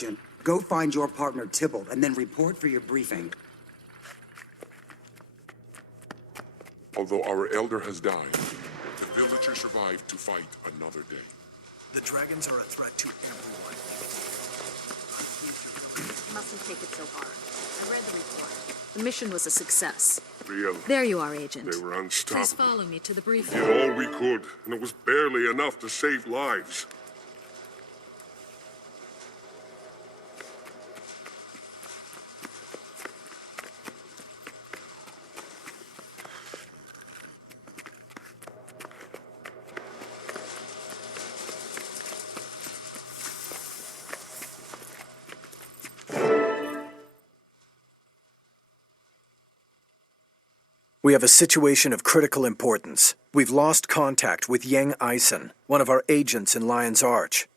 Agent. Go find your partner, Tybalt, and then report for your briefing. Although our elder has died, the villager survived to fight another day. The dragons are a threat to everyone. You mustn't take it so hard. I read the report. The mission was a success. Real. There you are, Agent. They were unstoppable. Please follow me to the We briefing. did all we could, and it was barely enough to save lives. We have a situation of critical importance. We've lost contact with Yang Eisen, one of our agents in Lion's Arch.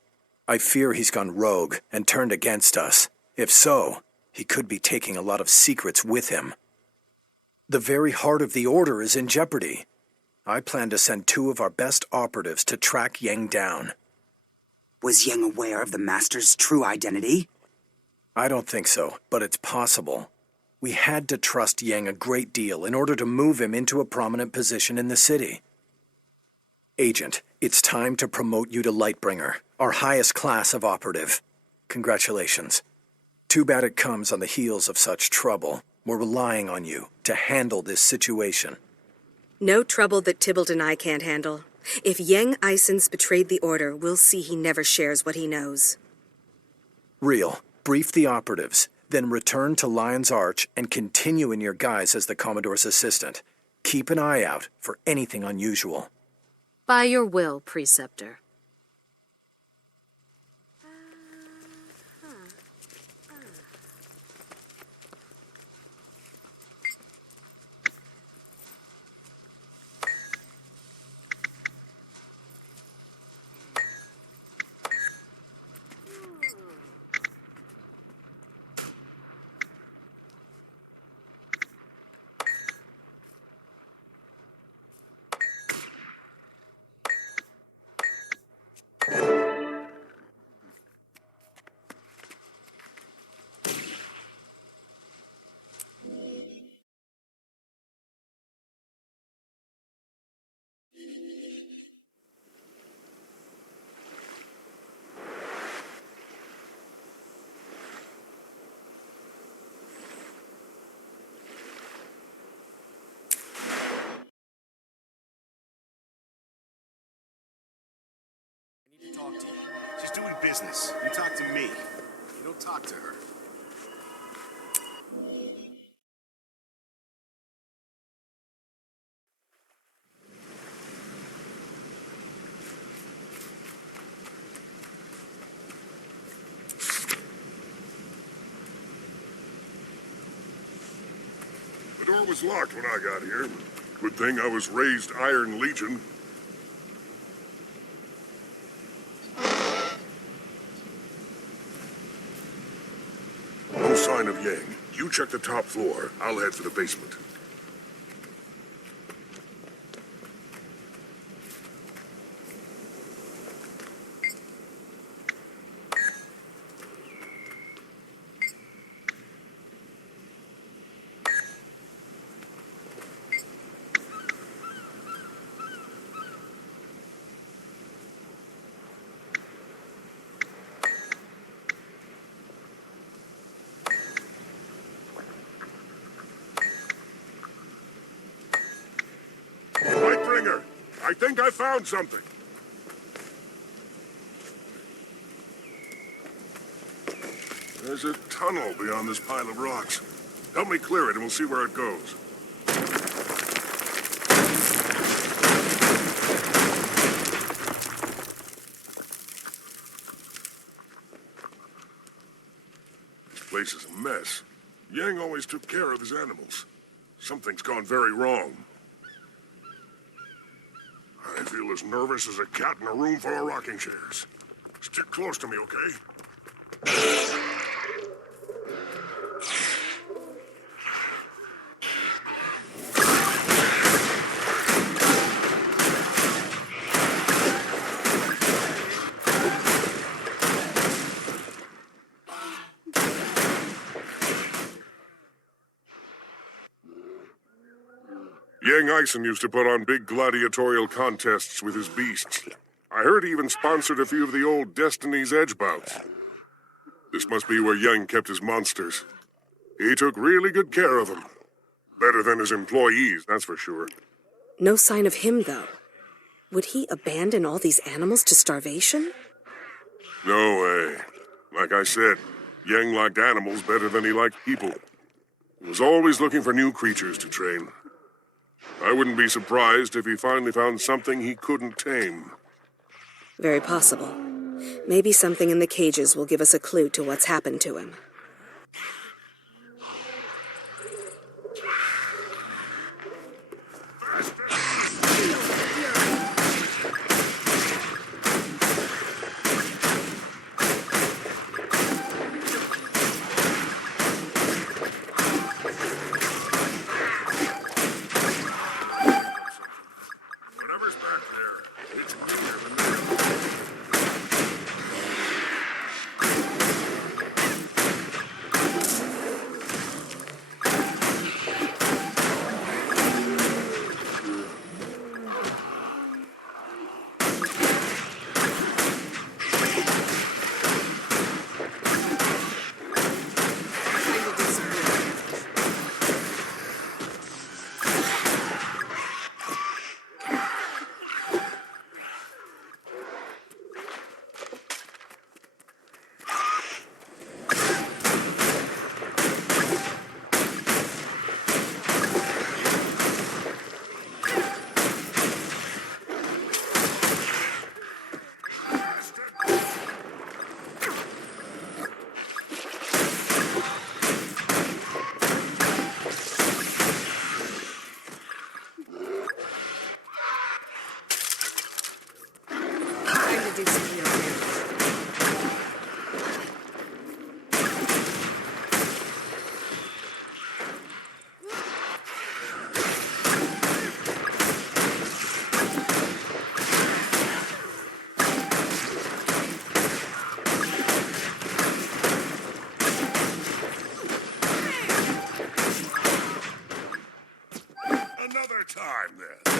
I fear he's gone rogue and turned against us. If so, he could be taking a lot of secrets with him. The very heart of the Order is in jeopardy. I plan to send 2 of our best operatives to track Yang down. Was Yang aware of the Master's true identity? I don't think so, but it's possible. We had to trust Yang a great deal in order to move him into a prominent position in the city. Agent, it's time to promote you to Lightbringer, our highest class of operative. Congratulations. Too bad it comes on the heels of such trouble. We're relying on you to handle this situation. No trouble that Tybalt and I can't handle. If Yang Eisen's betrayed the Order, we'll see he never shares what he knows. Real, brief the operatives. Then return to Lion's Arch and continue in your guise as the Commodore's assistant. Keep an eye out for anything unusual. By your will, Preceptor. Talk to you. She's doing business. You talk to me. You don't talk to her. The door was locked when I got here. Good thing I was raised Iron Legion. No sign of Yang. You check the top floor. I'll head for the basement. Lightbringer, I think I found something. There's a tunnel beyond this pile of rocks. Help me clear it and we'll see where it goes. This place is a mess. Yang always took care of his animals. Something's gone very wrong. I feel as nervous as a cat in a room full of rocking chairs. Stick close to me, okay? Yang Eisen used to put on big gladiatorial contests with his beasts. I heard he even sponsored a few of the old Destiny's Edge bouts. This must be where Yang kept his monsters. He took really good care of them. Better than his employees, that's for sure. No sign of him, though. Would he abandon all these animals to starvation? No way. Like I said, Yang liked animals better than he liked people. He was always looking for new creatures to train. I wouldn't be surprised if he finally found something he couldn't tame. Very possible. Maybe something in the cages will give us a clue to what's happened to him. Whatever's back there, it's bigger than that. Another time, then.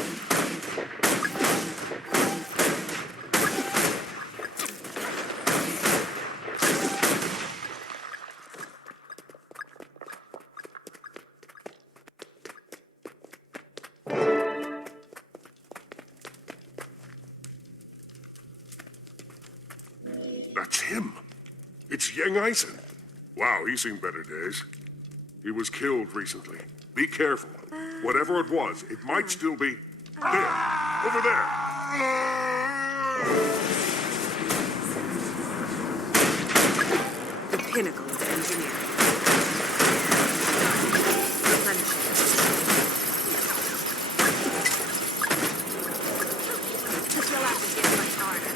That's him. It's Yang Eisen. Wow, he's seen better days. He was killed recently. Be careful. Whatever it was, it might still be... There. Over there. The pinnacle of engineering. Replenishing. You'll have to get much harder.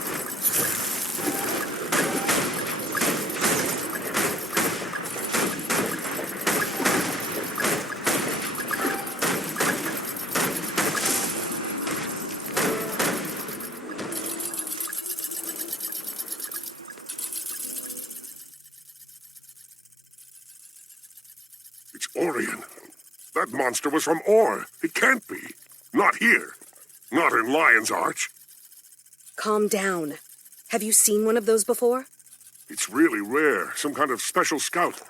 It's Orion. That monster was from Or. It can't be. Not here. Not in Lion's Arch. Calm down. Have you seen one of those before? It's really rare. Some kind of special scout.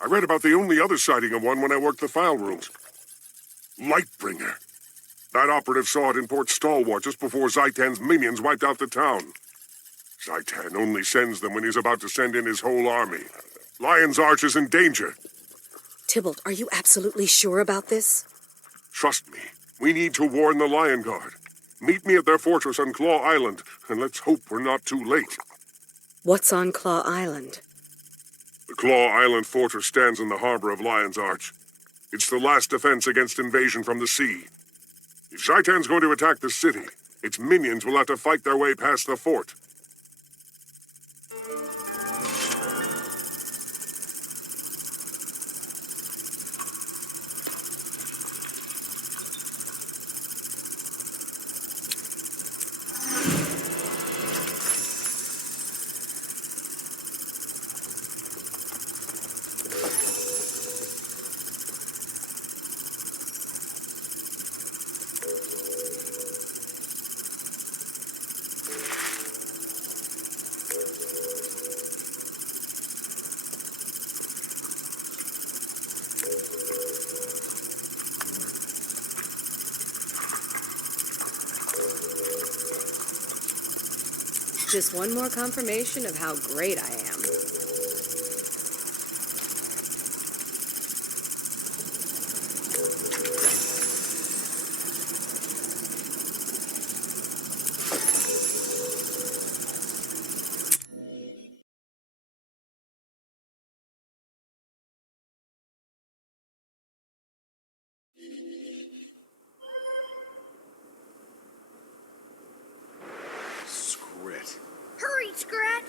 I read about the only other sighting of one when I worked the file rooms. Lightbringer. That operative saw it in Port Stalwart just before Zaitan's minions wiped out the town. Zaitan only sends them when he's about to send in his whole army. Lion's Arch is in danger. Tybalt, are you absolutely sure about this? Trust me. We need to warn the Lion Guard. Meet me at their fortress on Claw Island, and let's hope we're not too late. What's on Claw Island? The Claw Island fortress stands in the harbor of Lion's Arch. It's the last defense against invasion from the sea. If Zaitan's going to attack the city, its minions will have to fight their way past the fort. Just one more confirmation of how great I am. Scrit. Hurry, Scrat!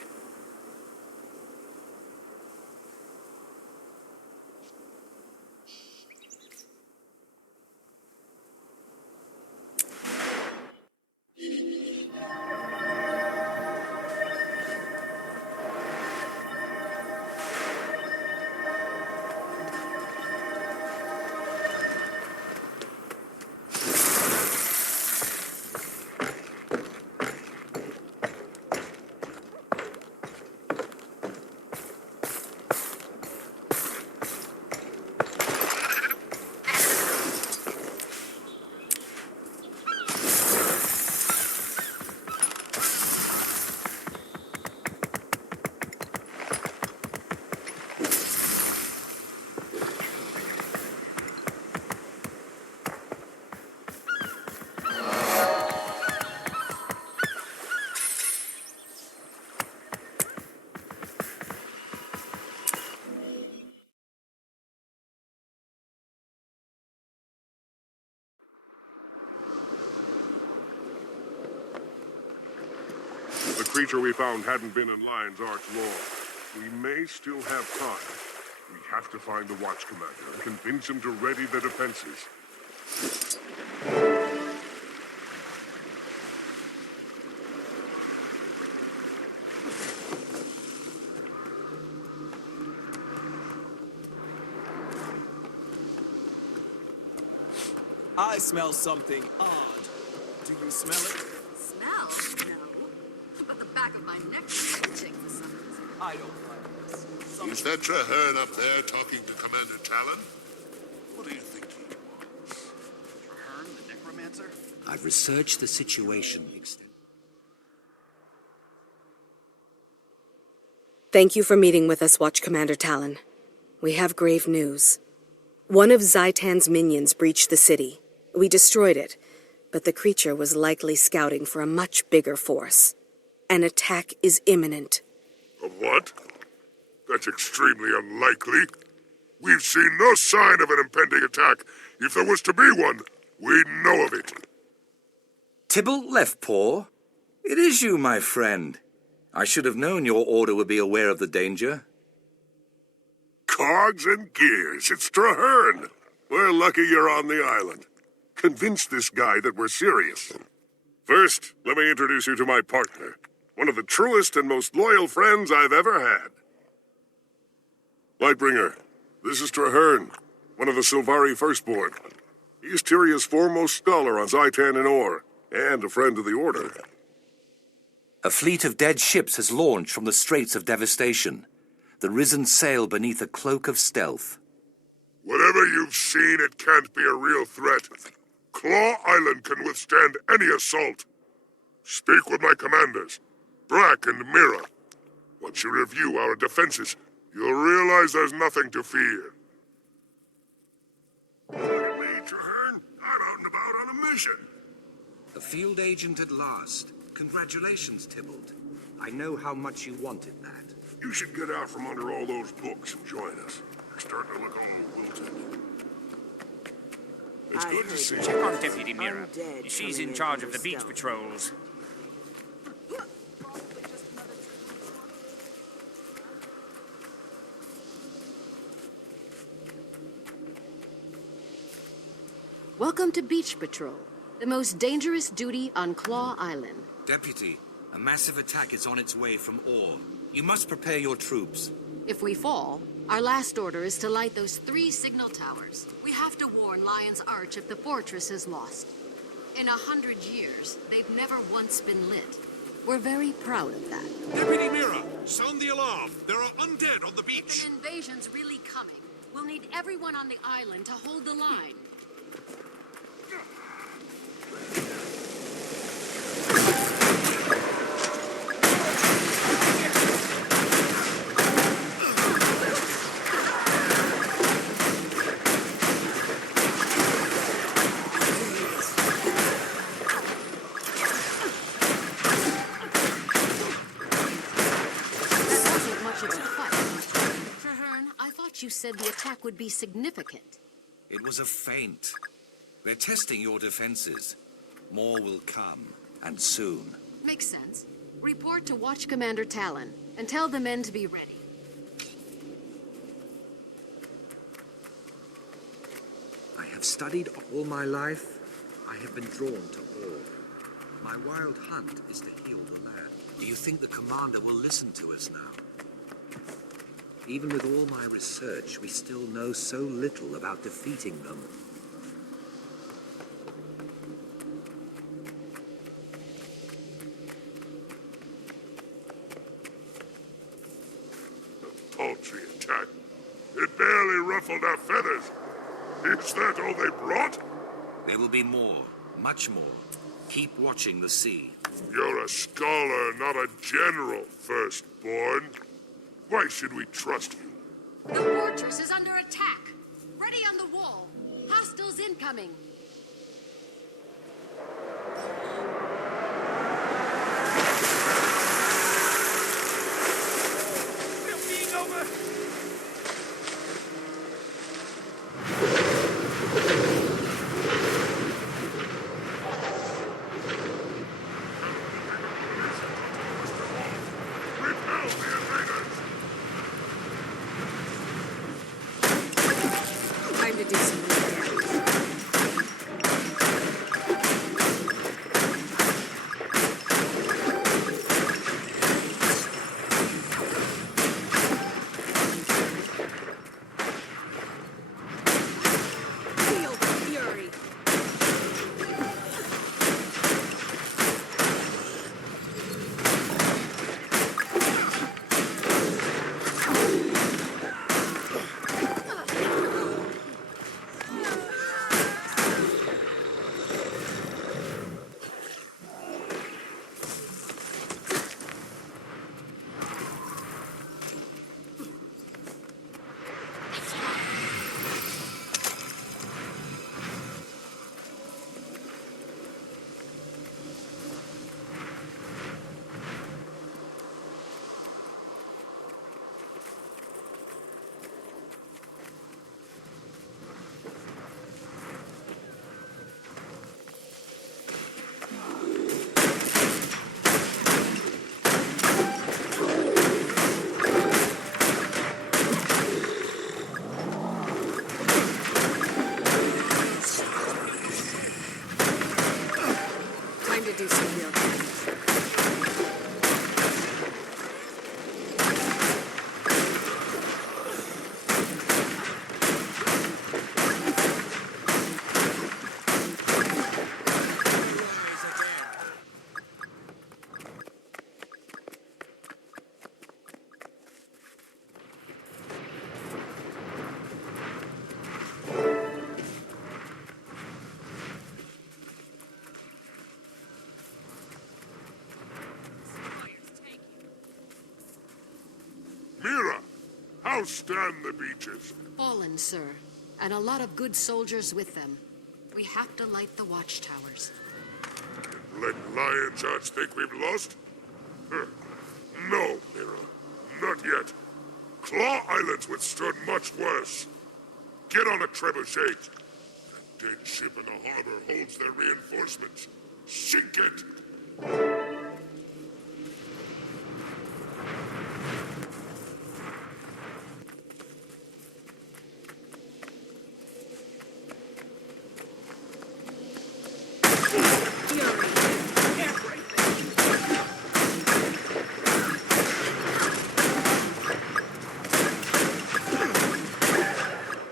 The creature we found hadn't been in Lion's Arch long. We may still have time. We have to find the Watch Commander and convince him to ready the defenses. I smell something odd. Do you smell it? Smell? No. But the back of my neck is itching for some reason. I don't like this. Is that Traherne up there talking to Commander Talon? What do you think he wants? Traherne, the necromancer? I've researched the situation extensively. Thank you for meeting with us, Watch Commander Talon. We have grave news. One of Zaitan's minions breached the city. We destroyed it, but the creature was likely scouting for a much bigger force. An attack is imminent. A what? That's extremely unlikely. We've seen no sign of an impending attack. If there was to be one, we'd know of it. Tybalt Leftpaw? It is you, my friend. I should have known your order would be aware of the danger. Cogs and gears, it's Traherne. We're lucky you're on the island. Convince this guy that we're serious. First, let me introduce you to my partner. One of the truest and most loyal friends I've ever had. Lightbringer, this is Traherne, one of the Sylvari Firstborn. He's Tyria's foremost scholar on Zaitan and Or, and a friend of the Order. A fleet of dead ships has launched from the Straits of Devastation. The Risen sail beneath a cloak of stealth. Whatever you've seen, it can't be a real threat. Claw Island can withstand any assault. Speak with my commanders, Brack and Mira. Once you review our defenses, you'll realize there's nothing to fear. Pardon me, Traherne. I'm out and about on a mission. A field agent at last. Congratulations, Tybalt. I know how much you wanted that. You should get out from under all those books and join us. You're starting to look all wilted. It's good to see Check you. on Deputy Mira. She's in charge of the beach patrols. Welcome to Beach Patrol, the most dangerous duty on Claw Island. Deputy, a massive attack is on its way from Or. You must prepare your troops. If we fall, our last order is to light those 3 signal towers. We have to warn Lion's Arch if the fortress is lost. In 100 years, they've never once been lit. We're very proud of that. Deputy Mira, sound the alarm. There are undead on the beach. If an invasion's really coming, we'll need everyone on the island to hold the line. said the attack would be significant. It was a feint. They're testing your defenses. More will come, and soon. Makes sense. Report to Watch Commander Talon, and tell the men to be ready. I have studied all my life. I have been drawn to all. My wild hunt is to heal the land. Do you think the commander will listen to us now? Even with all my research, we still know so little about defeating them. A paltry attack. It barely ruffled our feathers. Is that all they brought? There will be more, much more. Keep watching the sea. You're a scholar, not a general, firstborn. Why should we trust you? The fortress is under attack. Ready on the wall. Hostiles incoming. We're being over. Repel the invaders! Time to do some real damage. Feel the fury. Time to do some real damage. Mira, how stand the beaches? Fallen, sir. And a lot of good soldiers with them. We have to light the watchtowers. Let Lion's Arch think we've lost? Huh. No, Mira. Not yet. Claw Islands withstood much worse. Get on a trebuchet. That dead ship in the harbor holds their reinforcements. Sink it!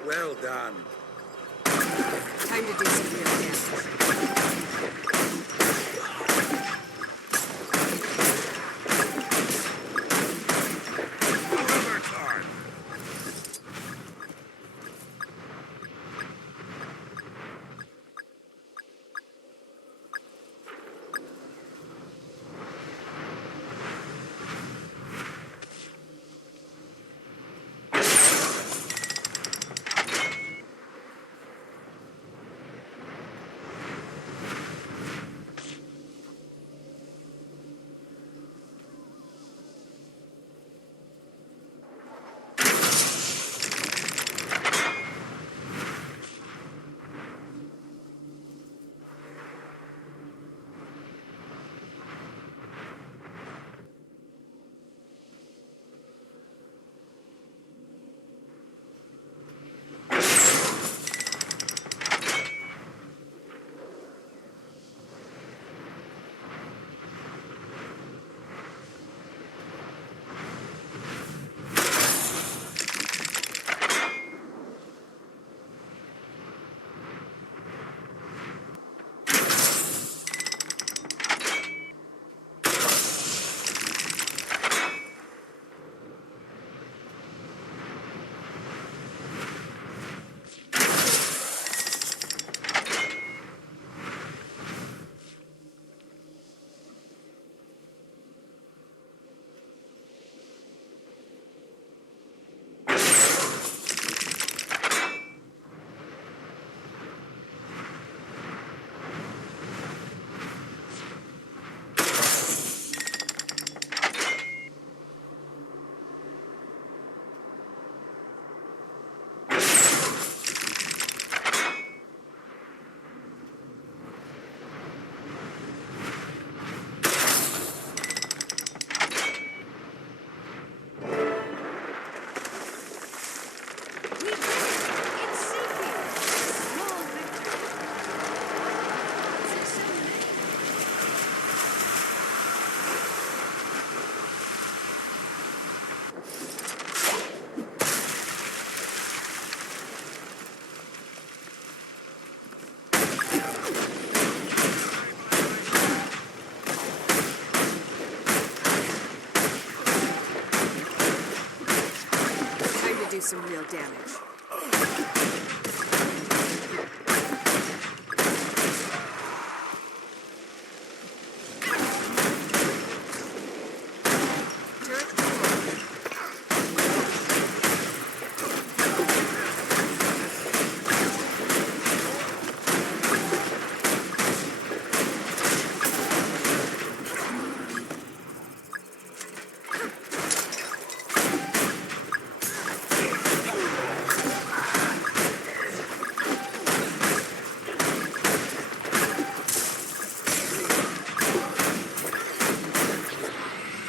Well done. Time to do some real damage. Overtime! some real damage.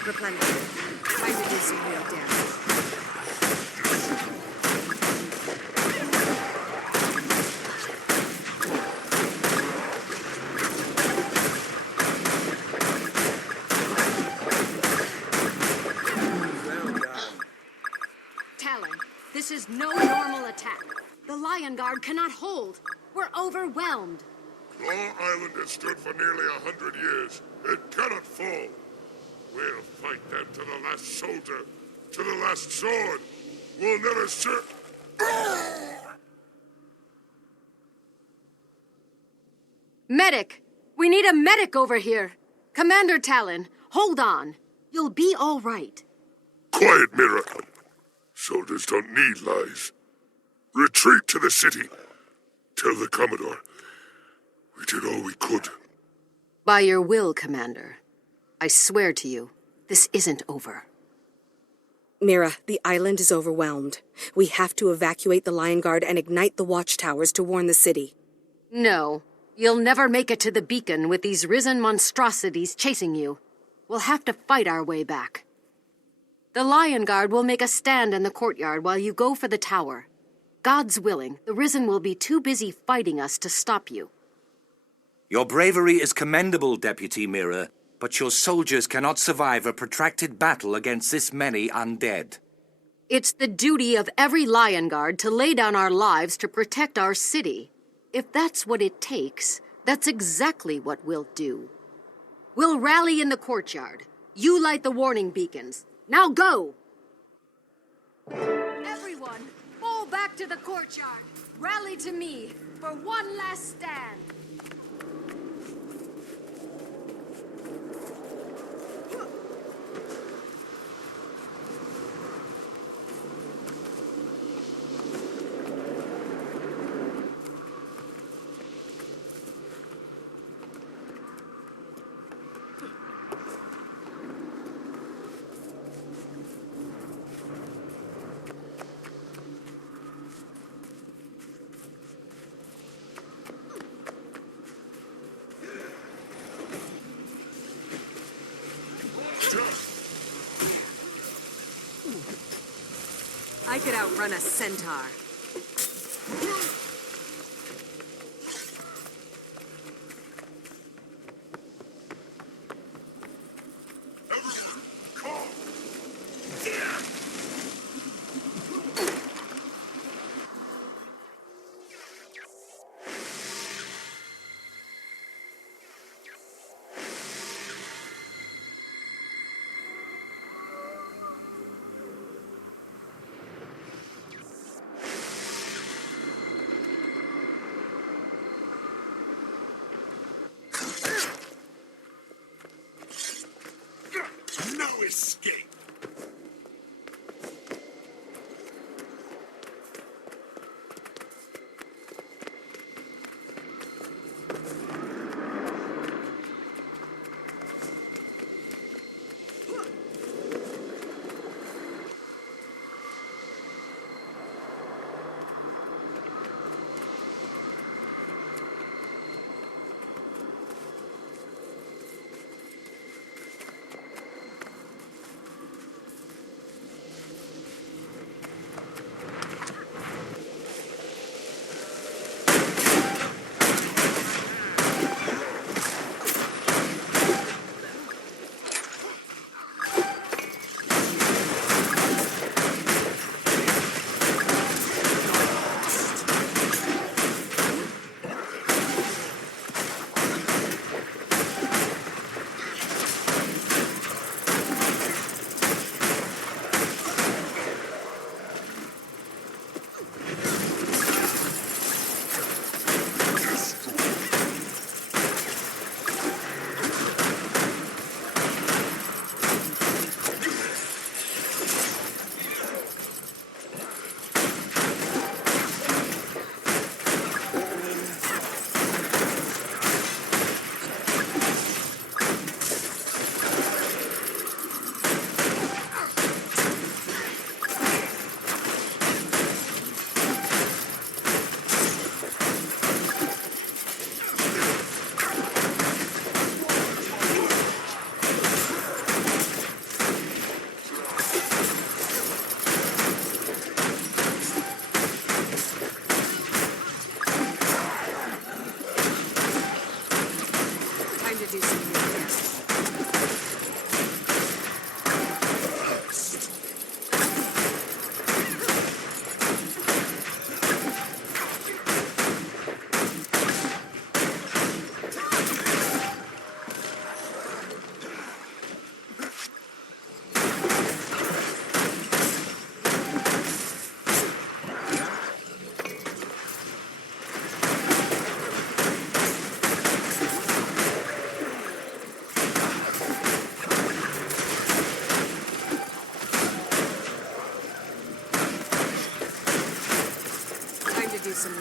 Replenish. Time to do some real damage. Talon, this is no normal attack. The Lion Guard cannot hold. We're overwhelmed. Claw Island has stood for nearly 100 years. It cannot fall. We'll fight them to the last soldier, to the last sword. We'll never serve. Medic! We need a medic over here. Commander Talon, hold on. You'll be all right. Quiet, Mira. Soldiers don't need lies. Retreat to the city. Tell the Commodore we did all we could. By your will, Commander. I swear to you, this isn't over. Mira, the island is overwhelmed. We have to evacuate the Lion Guard and ignite the watchtowers to warn the city. No, you'll never make it to the beacon with these risen monstrosities chasing you. We'll have to fight our way back. The Lion Guard will make a stand in the courtyard while you go for the tower. God's willing, the Risen will be too busy fighting us to stop you. Your bravery is commendable, Deputy Mira, but your soldiers cannot survive a protracted battle against this many undead. It's the duty of every Lion Guard to lay down our lives to protect our city. If that's what it takes, that's exactly what we'll do. We'll rally in the courtyard. You light the warning beacons. Now go! Everyone, fall back to the courtyard. Rally to me for one last stand. I could outrun a centaur.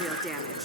material damage.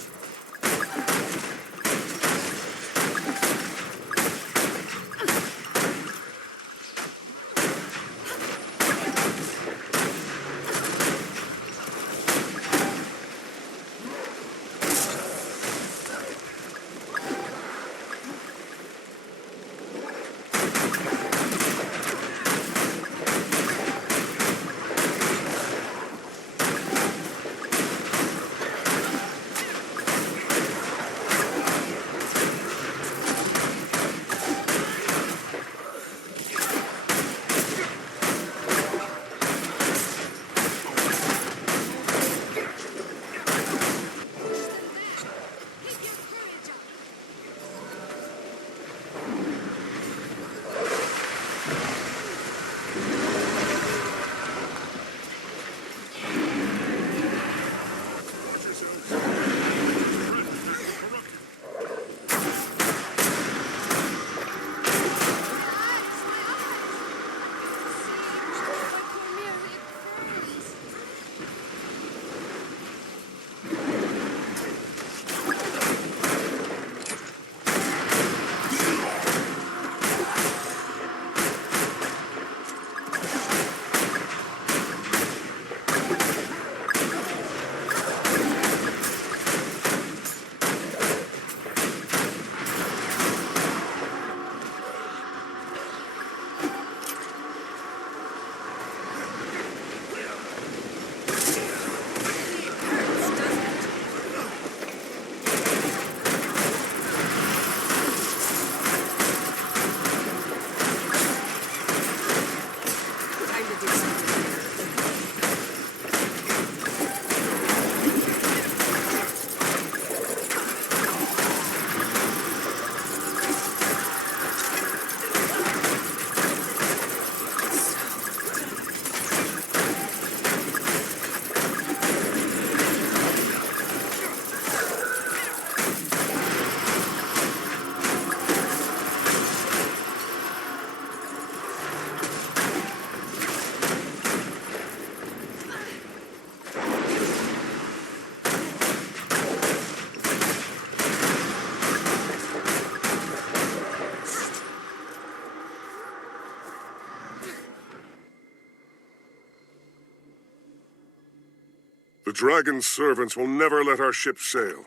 The Dragon's servants will never let our ship sail.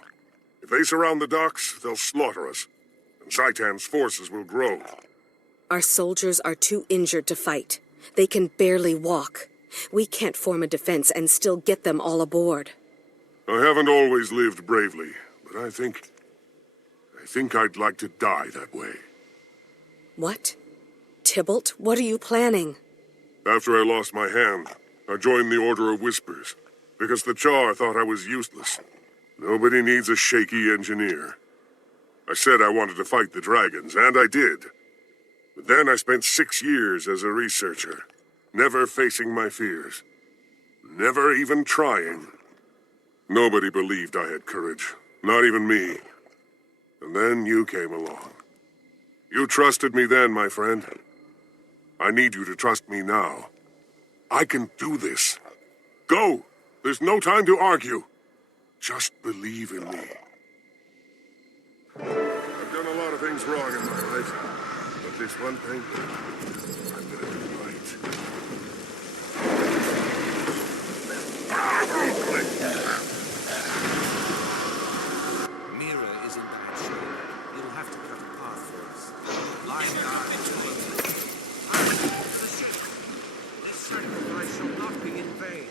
If they surround the docks, they'll slaughter us. And Zaitan's forces will grow. Our soldiers are too injured to fight. They can barely walk. We can't form a defense and still get them all aboard. I haven't always lived bravely, but I think I'd like to die that way. What? Tybalt, what are you planning? After I lost my hand, I joined the Order of Whispers, because the Char thought I was useless. Nobody needs a shaky engineer. I said I wanted to fight the dragons, and I did. But then I spent 6 years as a researcher, never facing my fears. Never even trying. Nobody believed I had courage, not even me. And then you came along. You trusted me then, my friend. I need you to trust me now. I can do this. Go! There's no time to argue. Just believe in me. I've done a lot of things wrong in my life, but this one thing, I'm gonna do right. Mira is in bad shape. You'll have to cut a path for us. Line guard, follow me. To the ship. This sacrifice shall not be in vain.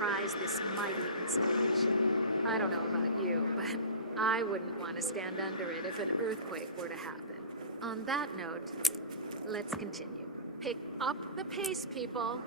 prize this mighty installation. I don't know about you, but I wouldn't want to stand under it if an earthquake were to happen. On that note, let's continue. Pick up the pace, people.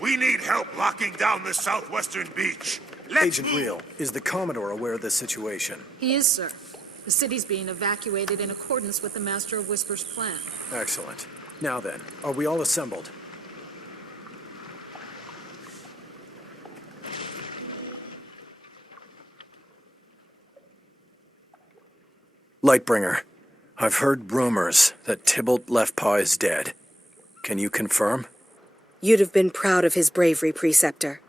We need help locking down the southwestern beach. Agent Real, is the Commodore aware of the situation? He is, sir. The city's being evacuated in accordance with the Master of Whispers' plan. Excellent. Now then, are we all assembled? Lightbringer, I've heard rumors that Tybalt Leftpaw is dead. Can you confirm? You'd have been proud of his bravery, Preceptor.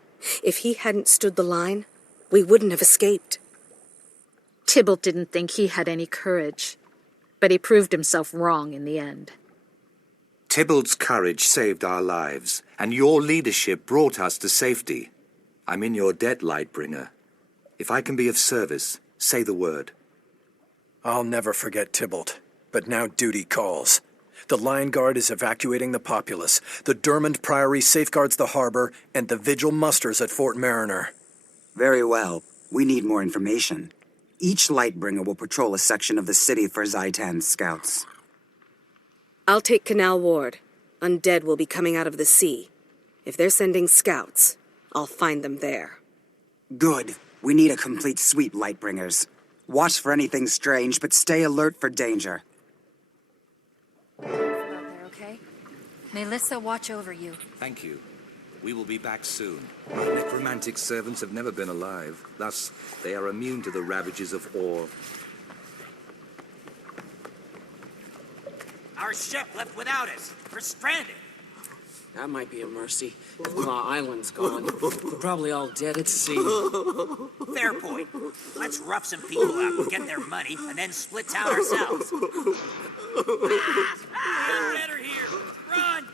If he hadn't stood the line, we wouldn't have escaped. Tybalt didn't think he had any courage, but he proved himself wrong in the end. Tybalt's courage saved our lives, and your leadership brought us to safety. I'm in your debt, Lightbringer. If I can be of service, say the word. I'll never forget Tybalt, but now duty calls. The Lion Guard is evacuating the populace. The Dermond Priory safeguards the harbor, and the Vigil musters at Fort Mariner. Very well. We need more information. Each Lightbringer will patrol a section of the city for Zaitan's scouts. I'll take Canal Ward. Undead will be coming out of the sea. If they're sending scouts, I'll find them there. Good. We need a complete sweep, Lightbringers. Watch for anything strange, but stay alert for danger. Out there, okay? Melissa, watch over you. Thank you. We will be back soon. My necromantic servants have never been alive. Thus, they are immune to the ravages of ore. Our ship left without us. We're stranded. That might be a mercy. Claw Island's gone. We're probably all dead at sea. Fair point. Let's rough some people up, get their money, and then split town ourselves. Better here. Run!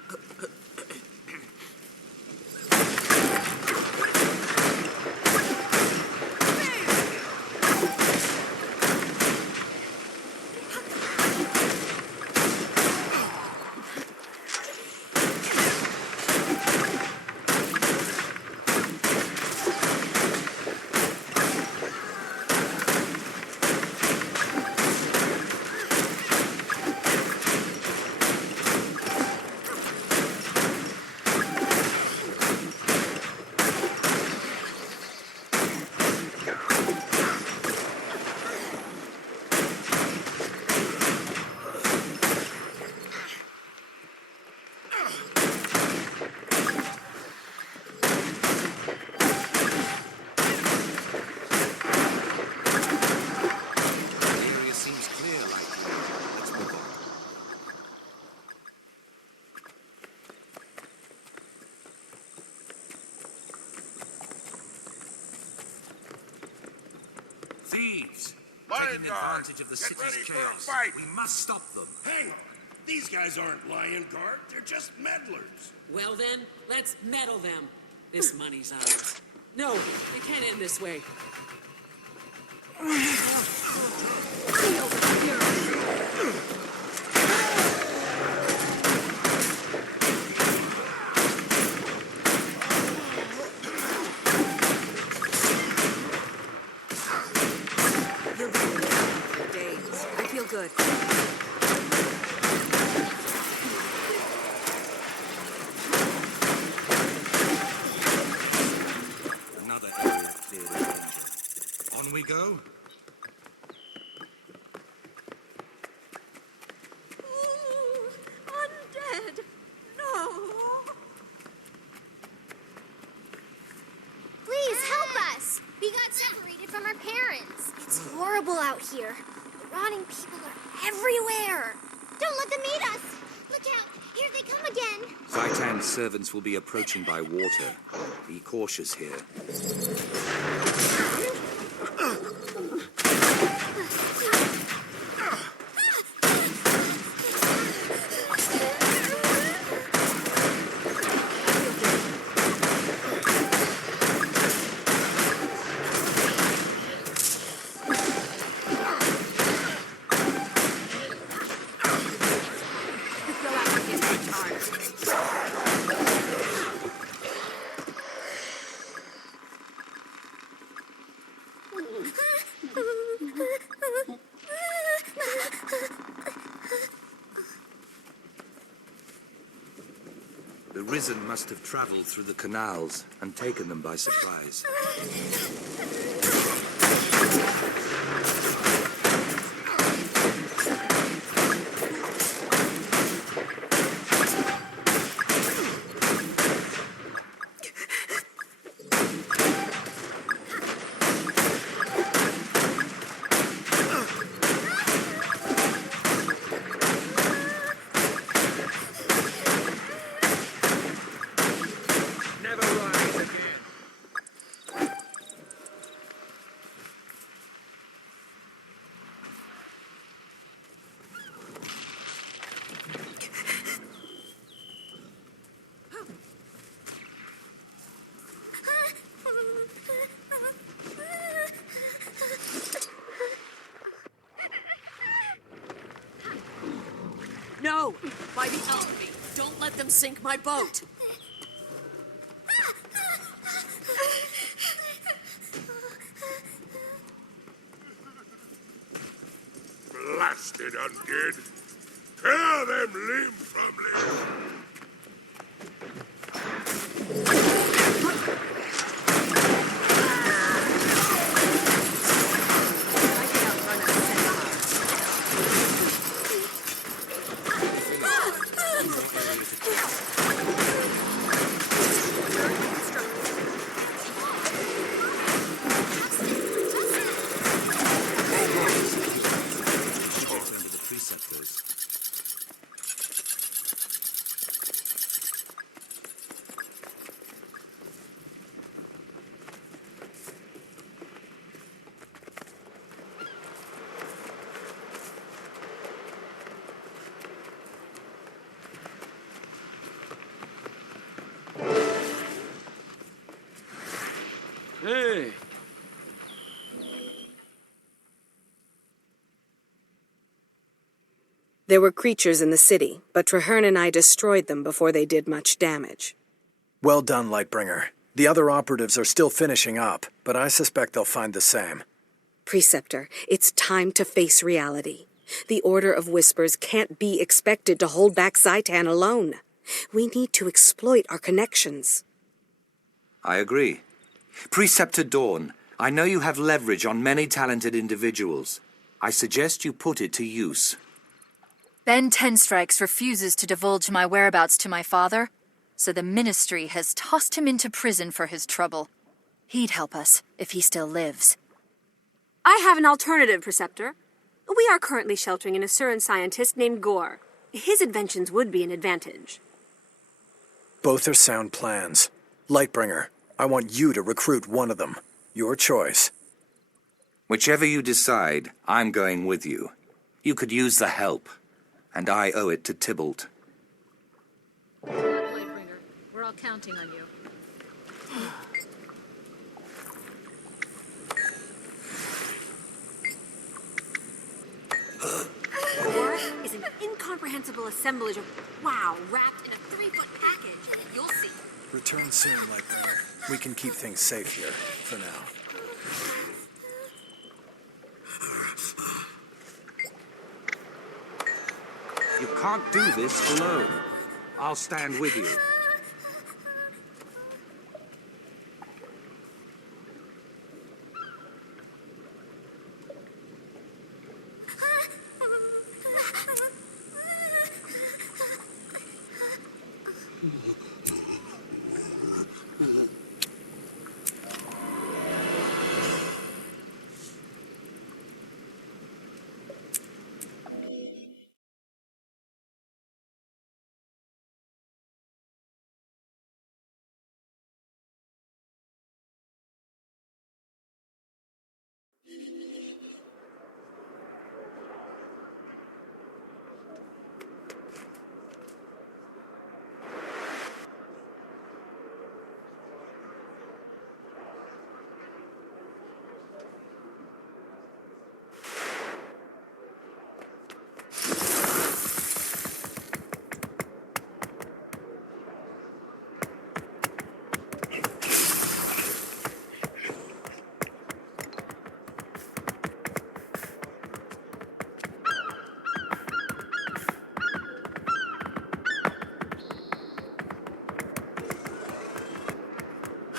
Thieves! Lion Taking Guard! advantage of the Get city's ready for a chaos. fight! We must stop them. Hang on. These guys aren't Lion Guard. They're just meddlers. Well then, let's meddle them. This money's ours. No, it can't end this way. I feel good. Another area cleared of danger. On we go. Undead! No! Please help us! We got separated from our parents. It's horrible out here. The rotting people are everywhere. Don't let them eat us. Look out! Here they come again! Zaitan's servants will be approaching by water. Be cautious here. The Risen must have traveled through the canals and taken them by surprise. No! By the Alchemy! Don't let them sink my boat! Blasted undead! Tear them limb from limb! Hey! There were creatures in the city, but Traherne and I destroyed them before they did much damage. Well done, Lightbringer. The other operatives are still finishing up, but I suspect they'll find the same. Preceptor, it's time to face reality. The Order of Whispers can't be expected to hold back Zaitan alone. We need to exploit our connections. I agree. Preceptor Dawn, I know you have leverage on many talented individuals. I suggest you put it to use. Ben Tenstrikes refuses to divulge my whereabouts to my father, so the Ministry has tossed him into prison for his trouble. He'd help us if he still lives. I have an alternative, Preceptor. We are currently sheltering an Asuran scientist named Gore. His inventions would be an advantage. Both are sound plans. Lightbringer, I want you to recruit one of them. Your choice. Whichever you decide, I'm going with you. You could use the help, and I owe it to Tybalt. Good luck, Lightbringer. We're all counting on you. Gore is an incomprehensible assemblage of wow wrapped in a 3-foot package. You'll see. Return soon, Lightbringer. We can keep things safe here, for now. You can't do this alone. I'll stand with you.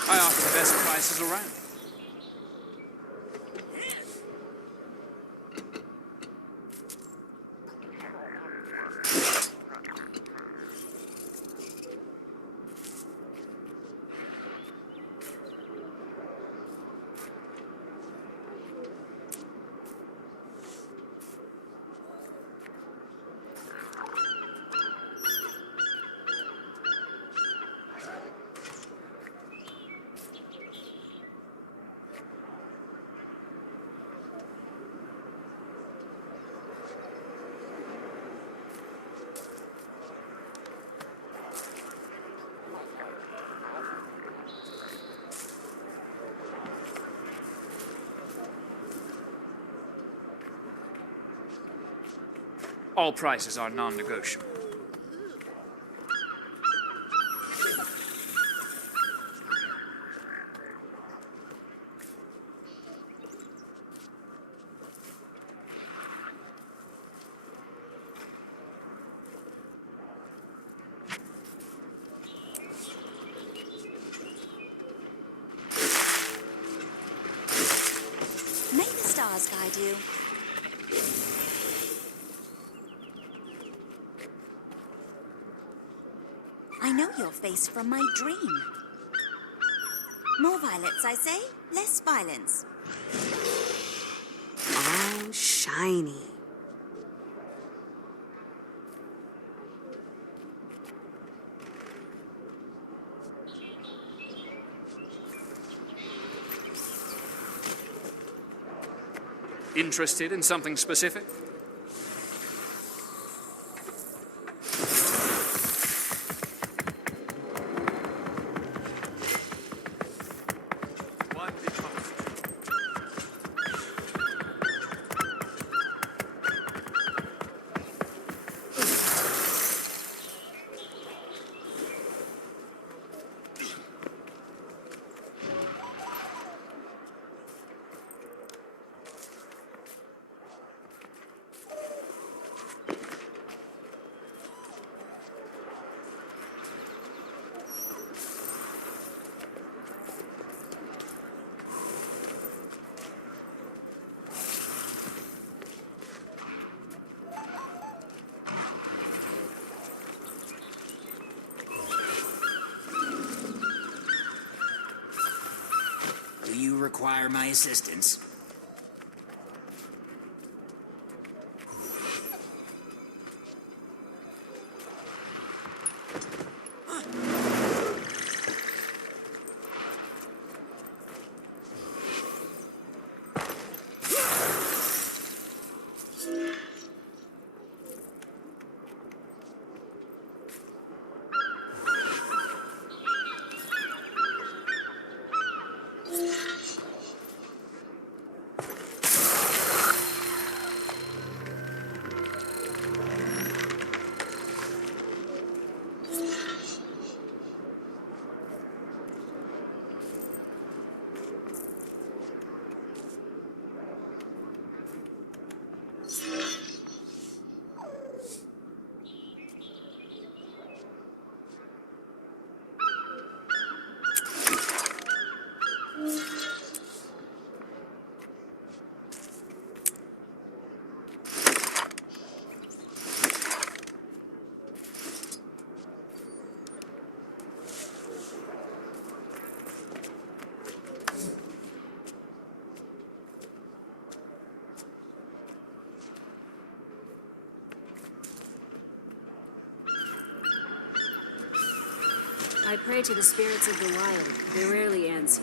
I offer the best prices around. All prices are non-negotiable. May the stars guide you. I know your face from my dream. More violets, I say, less violence. Oh, shiny. Interested in something specific? Do you require my assistance? I pray to the spirits of the wild. They rarely answer.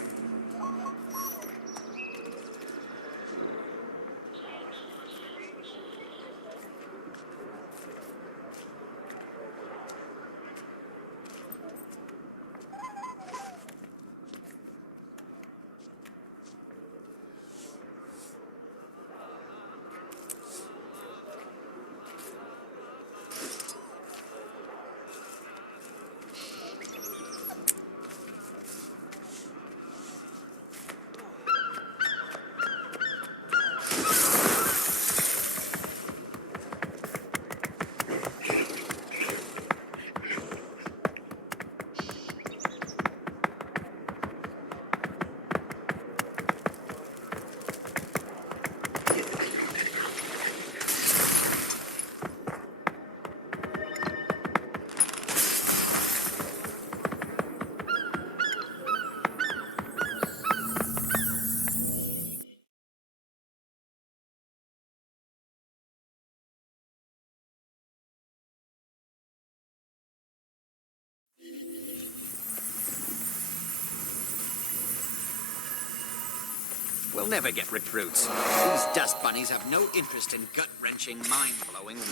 never get recruits. These dust bunnies have no interest in gut-wrenching, mind-blowing war.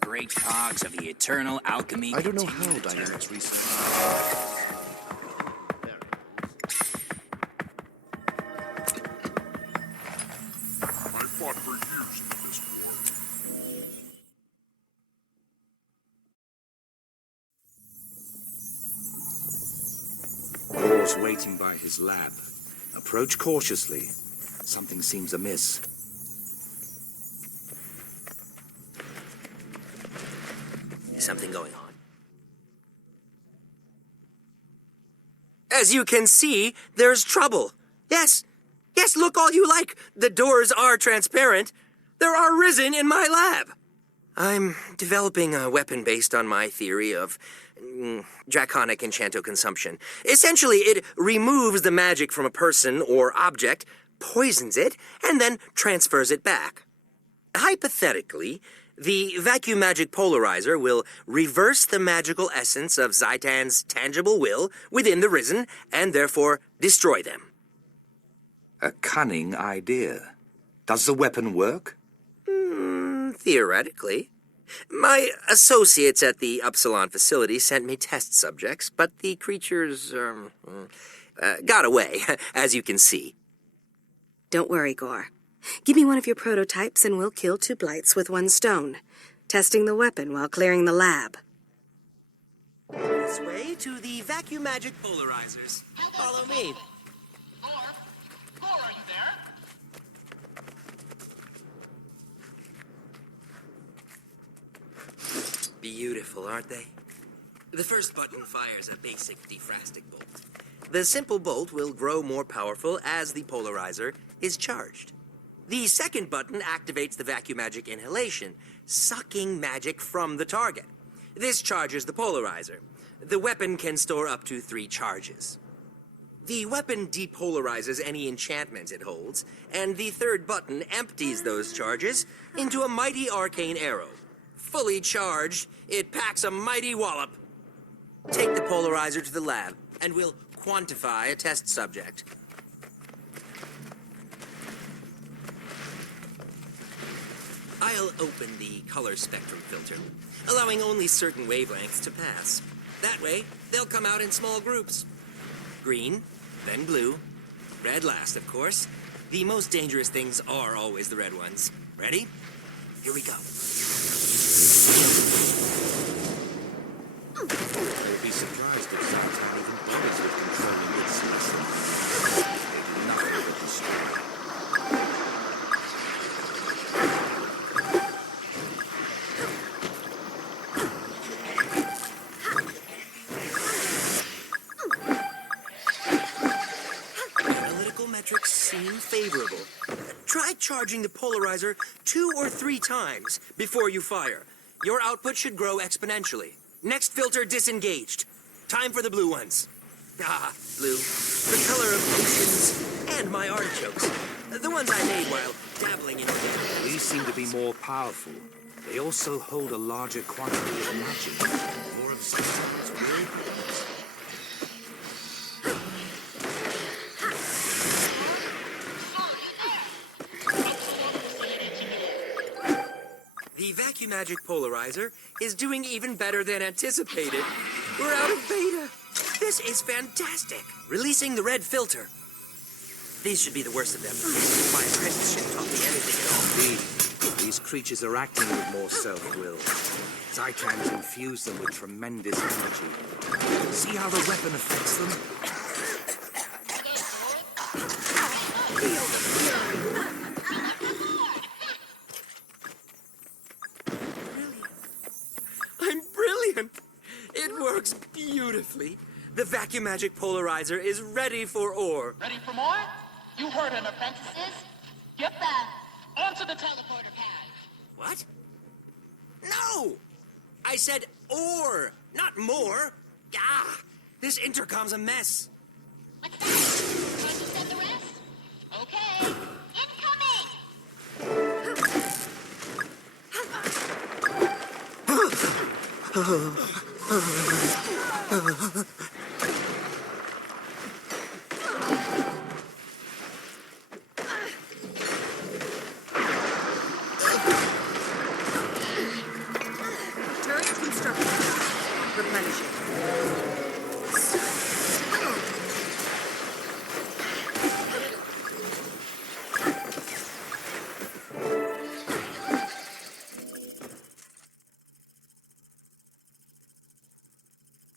Great cogs of the eternal alchemy. I don't know how dynamics recently. I fought for years in this war. Orr's waiting by his lab. Approach cautiously. Something seems amiss. Is something going on? As you can see, there's trouble. Yes, look all you like. The doors are transparent. There are risen in my lab. I'm developing a weapon based on my theory of draconic enchanto consumption. Essentially, it removes the magic from a person or object, poisons it, and then transfers it back. Hypothetically, the vacuum magic polarizer will reverse the magical essence of Zaitan's tangible will within the Risen, and therefore destroy them. A cunning idea. Does the weapon work? Theoretically. My associates at the Upsilon facility sent me test subjects, but the creatures, got away, as you can see. Don't worry, Gore. Give me one of your prototypes and we'll kill 2 blights with 1 stone. Testing the weapon while clearing the lab. This way to the vacuum magic polarizers. Follow me. Gore, are you there? Beautiful, aren't they? The first button fires a basic defrastic bolt. The simple bolt will grow more powerful as the polarizer is charged. The second button activates the vacuum magic inhalation, sucking magic from the target. This charges the polarizer. The weapon can store up to 3 charges. The weapon depolarizes any enchantments it holds, and the third button empties those charges into a mighty arcane arrow. Fully charged, it packs a mighty wallop. Take the polarizer to the lab, and we'll quantify a test subject. I'll open the color spectrum filter, allowing only certain wavelengths to pass. That way, they'll come out in small groups. Green, then blue, red last, of course. The most dangerous things are always the red ones. Ready? Here we go. I would be surprised if Zaitan even bothers with controlling its citizens. Nothing but destroy. Metrics seem favorable. Try charging the polarizer 2 or 3 times before you fire. Your output should grow exponentially. Next filter disengaged. Time for the blue ones. Ah, blue. The color of oceans and my artichokes. The ones I made while dabbling in it. These seem to be more powerful. They also hold a larger quantity of magic. More of Zaitan's will. The vacuum magic polarizer is doing even better than anticipated. We're out of beta. This is fantastic. Releasing the red filter. These should be the worst of them. My apprenticeship taught me anything at all. Indeed. These creatures are acting with more self-will. Zaitan's infused them with tremendous energy. See how the weapon affects them? Feel the fury. I'm brilliant. It works beautifully. The vacuum magic polarizer is ready for ore. Ready for more? You heard him, apprentices. Get back onto the teleporter pad. What? No! I said or, not more. Ah, this intercom's a mess. What's that? Going to set the rest? Okay. Turret construction. Replenishing.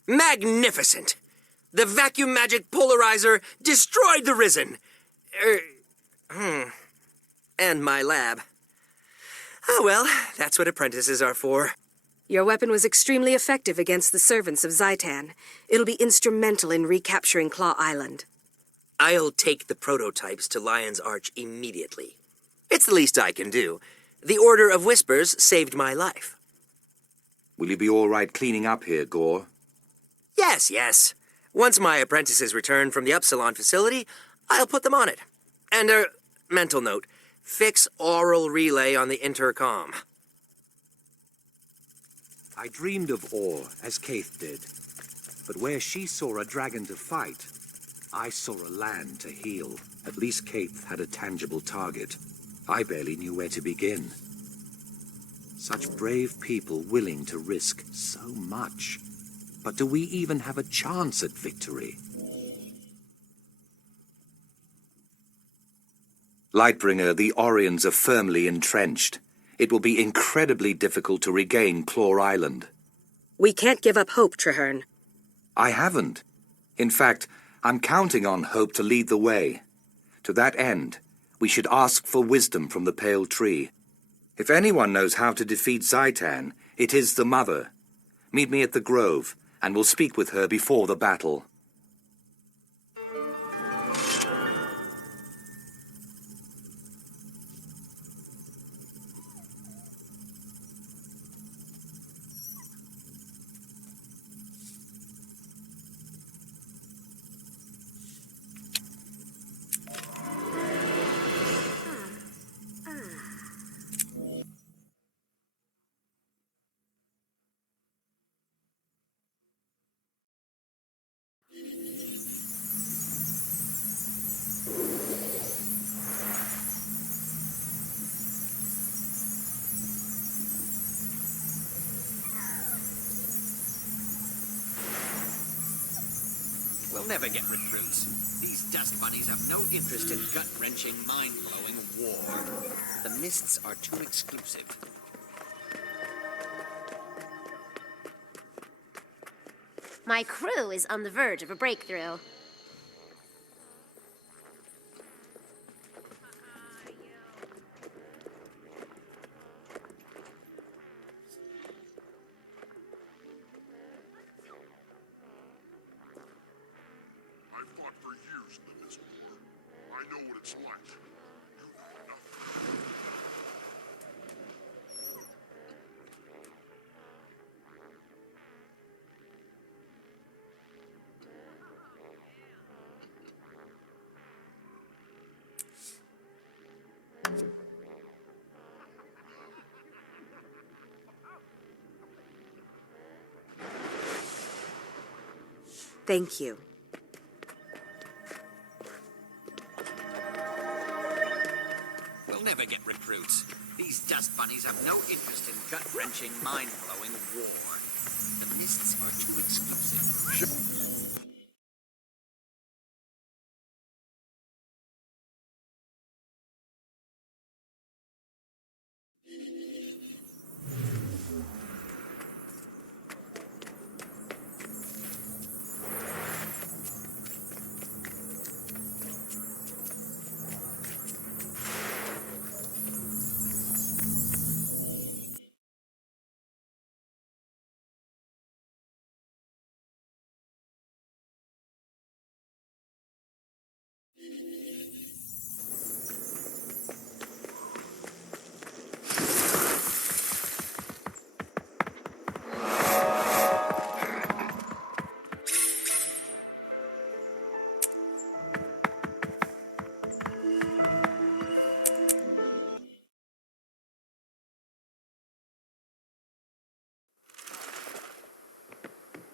Magnificent! The vacuum magic polarizer destroyed the Risen. And my lab. Oh well, that's what apprentices are for. Your weapon was extremely effective against the servants of Zaitan. It'll be instrumental in recapturing Claw Island. I'll take the prototypes to Lion's Arch immediately. It's the least I can do. The Order of Whispers saved my life. Will you be all right cleaning up here, Gore? Yes, yes. Once my apprentices return from the Upsilon facility, I'll put them on it. And, mental note, fix oral relay on the intercom. I dreamed of ore, as Kaith did. But where she saw a dragon to fight, I saw a land to heal. At least Kaith had a tangible target. I barely knew where to begin. Such brave people willing to risk so much. But do we even have a chance at victory? Lightbringer, the Orions are firmly entrenched. It will be incredibly difficult to regain Claw Island. We can't give up hope, Traherne. I haven't. In fact, I'm counting on hope to lead the way. To that end, we should ask for wisdom from the Pale Tree. If anyone knows how to defeat Zaitan, it is the Mother. Meet me at the Grove, and we'll speak with her before the battle. We'll never get recruits. These dust bunnies have no interest in gut-wrenching, mind-blowing war. The mists are too exclusive. My crew is on the verge of a breakthrough. I've fought for years in the Mist War. I know what it's like. You know nothing. Thank you. We'll never get recruits. These dust bunnies have no interest in gut-wrenching, mind-blowing war. The mists are too exclusive.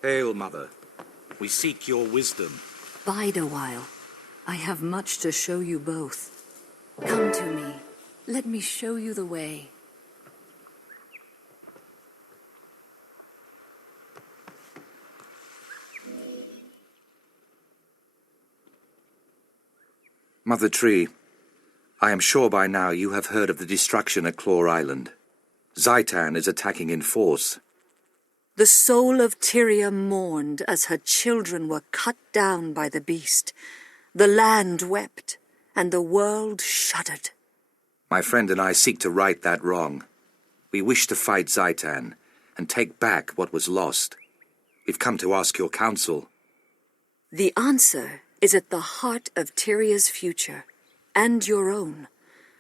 Hail, Mother. We seek your wisdom. Bide a while. I have much to show you both. Come to me. Let me show you the way. Mother Tree, I am sure by now you have heard of the destruction at Claw Island. Zaitan is attacking in force. The soul of Tyria mourned as her children were cut down by the beast. The land wept, and the world shuddered. My friend and I seek to right that wrong. We wish to fight Zaitan and take back what was lost. We've come to ask your counsel. The answer is at the heart of Tyria's future, and your own.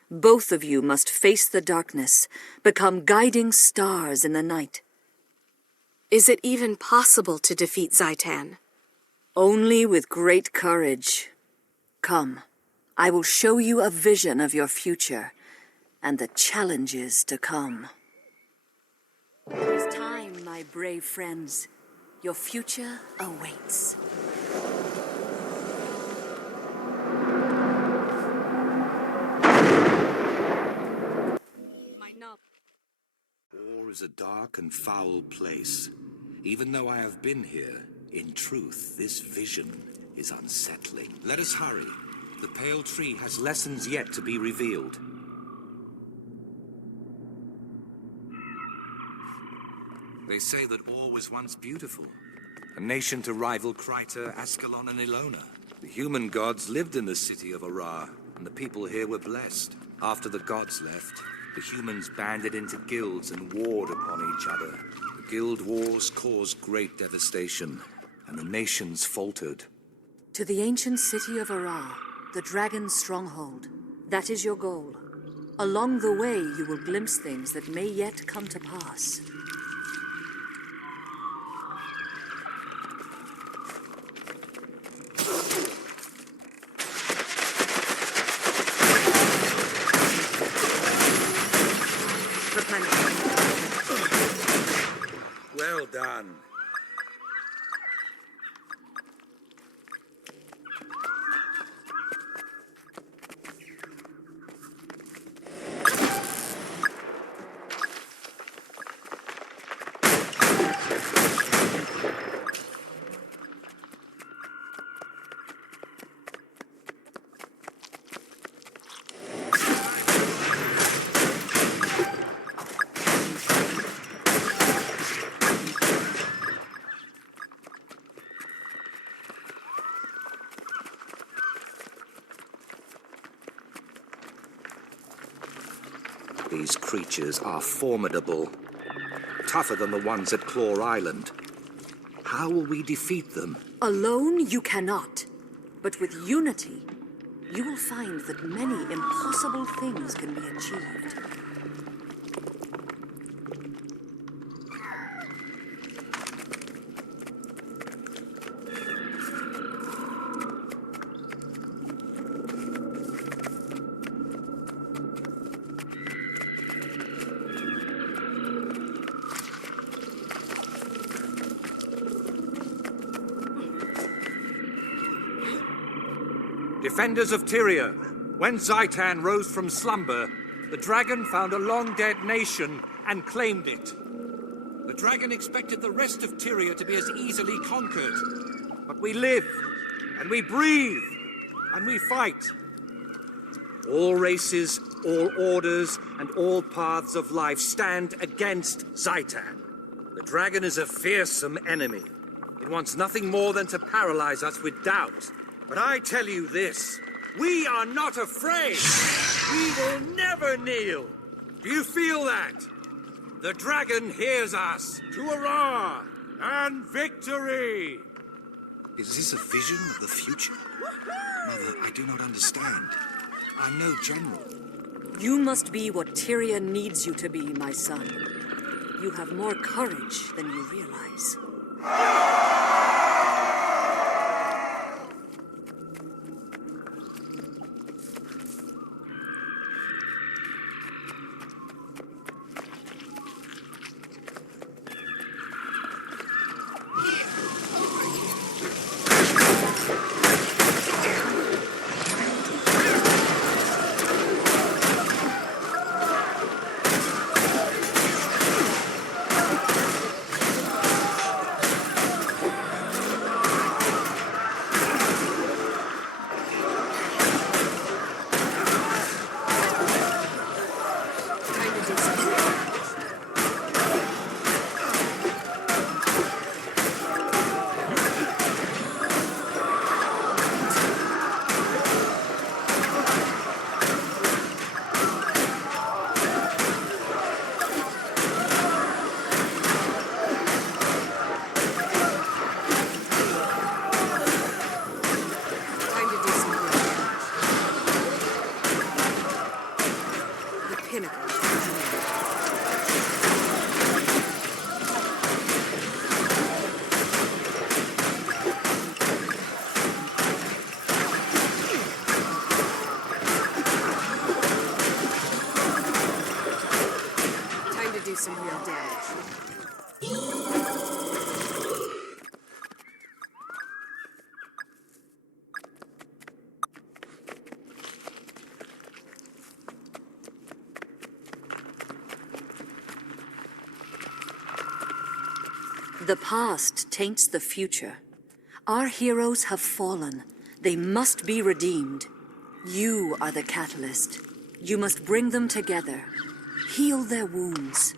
Both of you must face the darkness, become guiding stars in the night. Is it even possible to defeat Zaitan? Only with great courage. Come, I will show you a vision of your future, and the challenges to come. It is time, my brave friends. Your future awaits. War is a dark and foul place. Even though I have been here, in truth, this vision is unsettling. Let us hurry. The Pale Tree has lessons yet to be revealed. They say that Or was once beautiful. A nation to rival Kryta, Ascalon, and Ilona. The human gods lived in the city of Arar, and the people here were blessed. After the gods left, the humans banded into guilds and warred upon each other. The guild wars caused great devastation, and the nations faltered. To the ancient city of Arar, the dragon's stronghold. That is your goal. Along the way, you will glimpse things that may yet come to pass. Well done. These creatures are formidable. Tougher than the ones at Claw Island. How will we defeat them? Alone, you cannot. But with unity, you will find that many impossible things can be achieved. Defenders of Tyria, when Zaitan rose from slumber, the dragon found a long-dead nation and claimed it. The dragon expected the rest of Tyria to be as easily conquered. But we live, and we breathe, and we fight. All races, all orders, and all paths of life stand against Zaitan. The dragon is a fearsome enemy. It wants nothing more than to paralyze us with doubt. But I tell you this, we are not afraid. We will never kneel. Do you feel that? The dragon hears us. To Arar and victory! Is this a vision of the future? Mother, I do not understand. I'm no general. You must be what Tyria needs you to be, my son. You have more courage than you realize. The past taints the future. Our heroes have fallen. They must be redeemed. You are the catalyst. You must bring them together. Heal their wounds.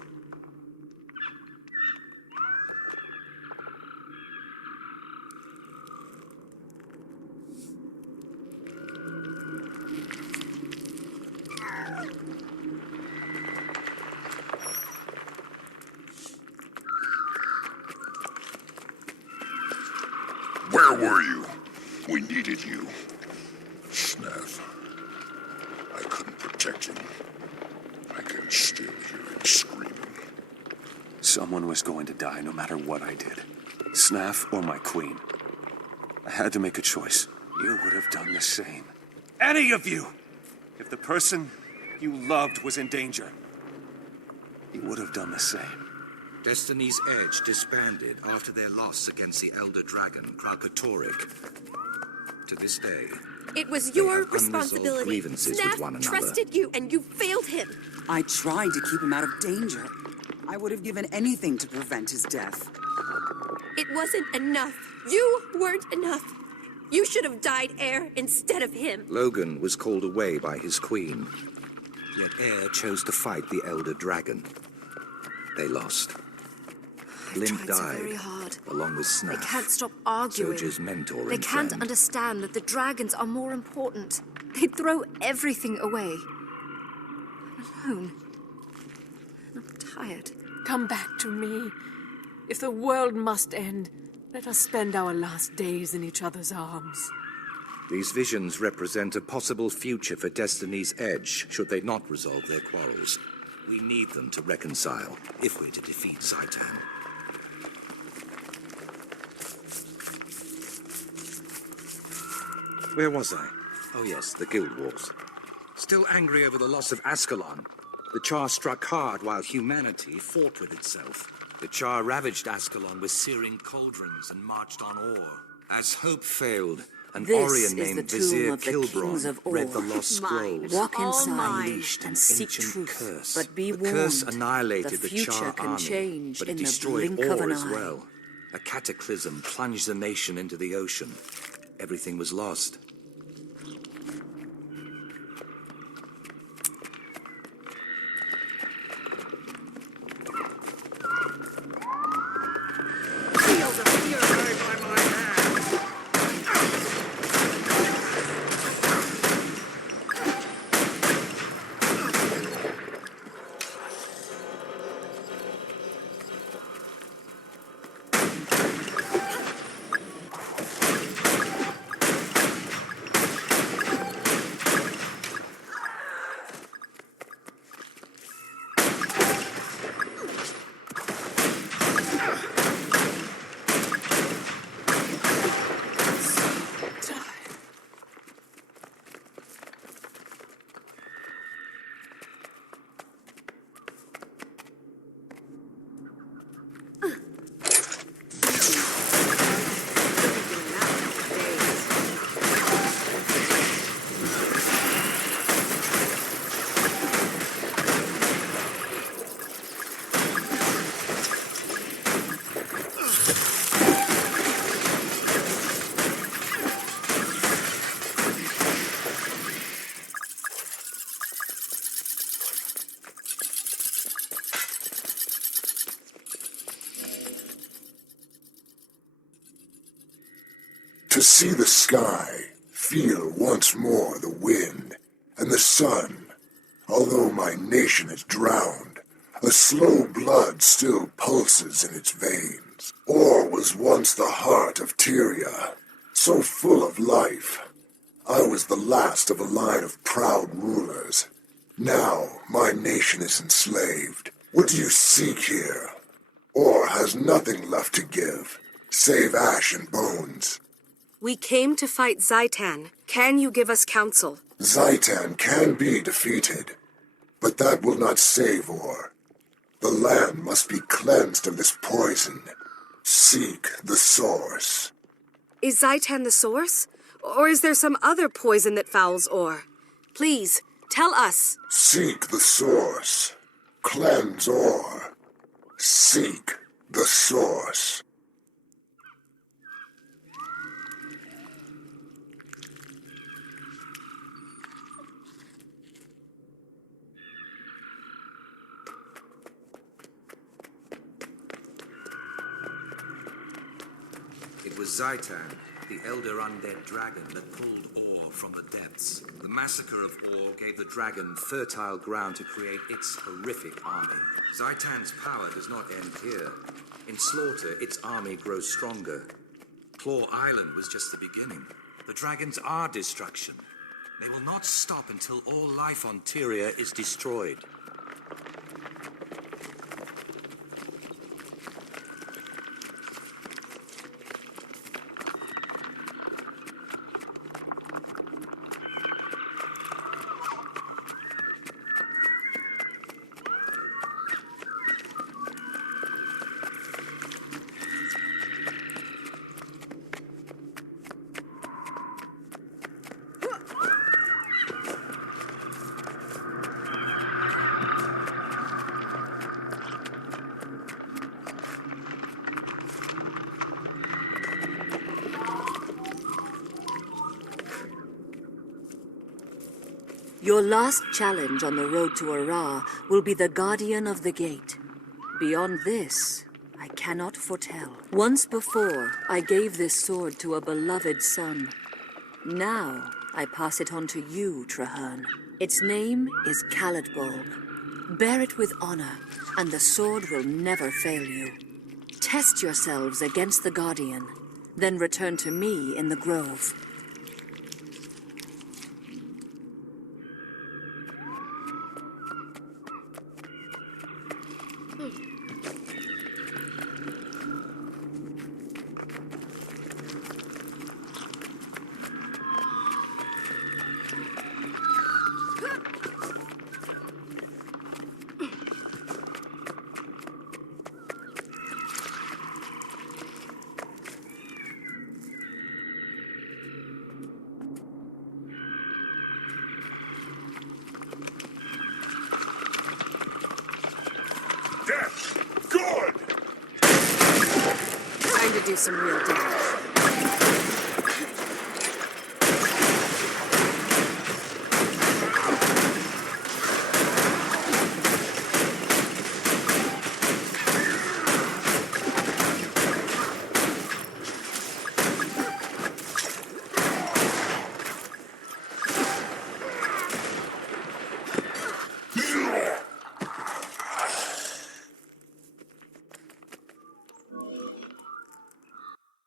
Where were you? We needed you. Snaff. I couldn't protect him. I can still hear him screaming. Someone was going to die no matter what I did. Snaff or my queen. I had to make a choice. You would have done the same. Any of you! If the person you loved was in danger, you would have done the same. Destiny's Edge disbanded after their loss against the Elder Dragon, Kralkatorrik. To this day, it was your unresolved responsibility. grievances Snaff with one another. trusted you, and you failed him. I tried to keep him out of danger. I would have given anything to prevent his death. It wasn't enough. You weren't enough. You should have died Air instead of him. Logan was called away by his queen. Yet Air chose to fight the Elder Dragon. They lost. Blind died, very hard. along with Snaff. They can't stop arguing. Soja's mentor They and can't friend. understand that the dragons are more important. They'd throw everything away. I'm alone. And I'm tired. Come back to me. If the world must end, let us spend our last days in each other's arms. These visions represent a possible future for Destiny's Edge, should they not resolve their quarrels. We need them to reconcile, if we're to defeat Zaitan. Where was I? Oh yes, the Guild Wars. Still angry over the loss of Ascalon, the Char struck hard while humanity fought with itself. The Char ravaged Ascalon with searing cauldrons and marched on Ore. As hope failed, an This Aurian is the named tomb Vizier of the kings Kilbron of Ore. read the lost Mine. scrolls. Walk inside Unleashed and an seek ancient truth, curse. but be the curse warned, annihilated the the future Char can army, change but it in the destroyed blink of Ore an as eye. well. A cataclysm plunged the nation into the ocean. Everything was lost. To see the sky, feel once more the wind, and the sun. Although my nation is drowned, a slow blood still pulses in its veins. Ore was once the heart of Tyria, so full of life. I was the last of a line of proud rulers. Now my nation is enslaved. What do you seek here? Ore has nothing left to give, save ash and bones. We came to fight Zaitan. Can you give us counsel? Zaitan can be defeated, but that will not save Ore. The land must be cleansed of this poison. Seek the source. Is Zaitan the source? Or is there some other poison that fouls Ore? Please, tell us. Seek the source. Cleanse Ore. Seek the source. It was Zaitan, the elder undead dragon that pulled ore from the depths. The massacre of ore gave the dragon fertile ground to create its horrific army. Zaitan's power does not end here. In slaughter, its army grows stronger. Claw Island was just the beginning. The dragons are destruction. They will not stop until all life on Tyria is destroyed. Your last challenge on the road to Ara will be the Guardian of the Gate. Beyond this, I cannot foretell. Once before, I gave this sword to a beloved son. Now, I pass it on to you, Traherne. Its name is Caladbolg. Bear it with honor, and the sword will never fail you. Test yourselves against the Guardian, then return to me in the Grove. Good! Trying to do some real damage.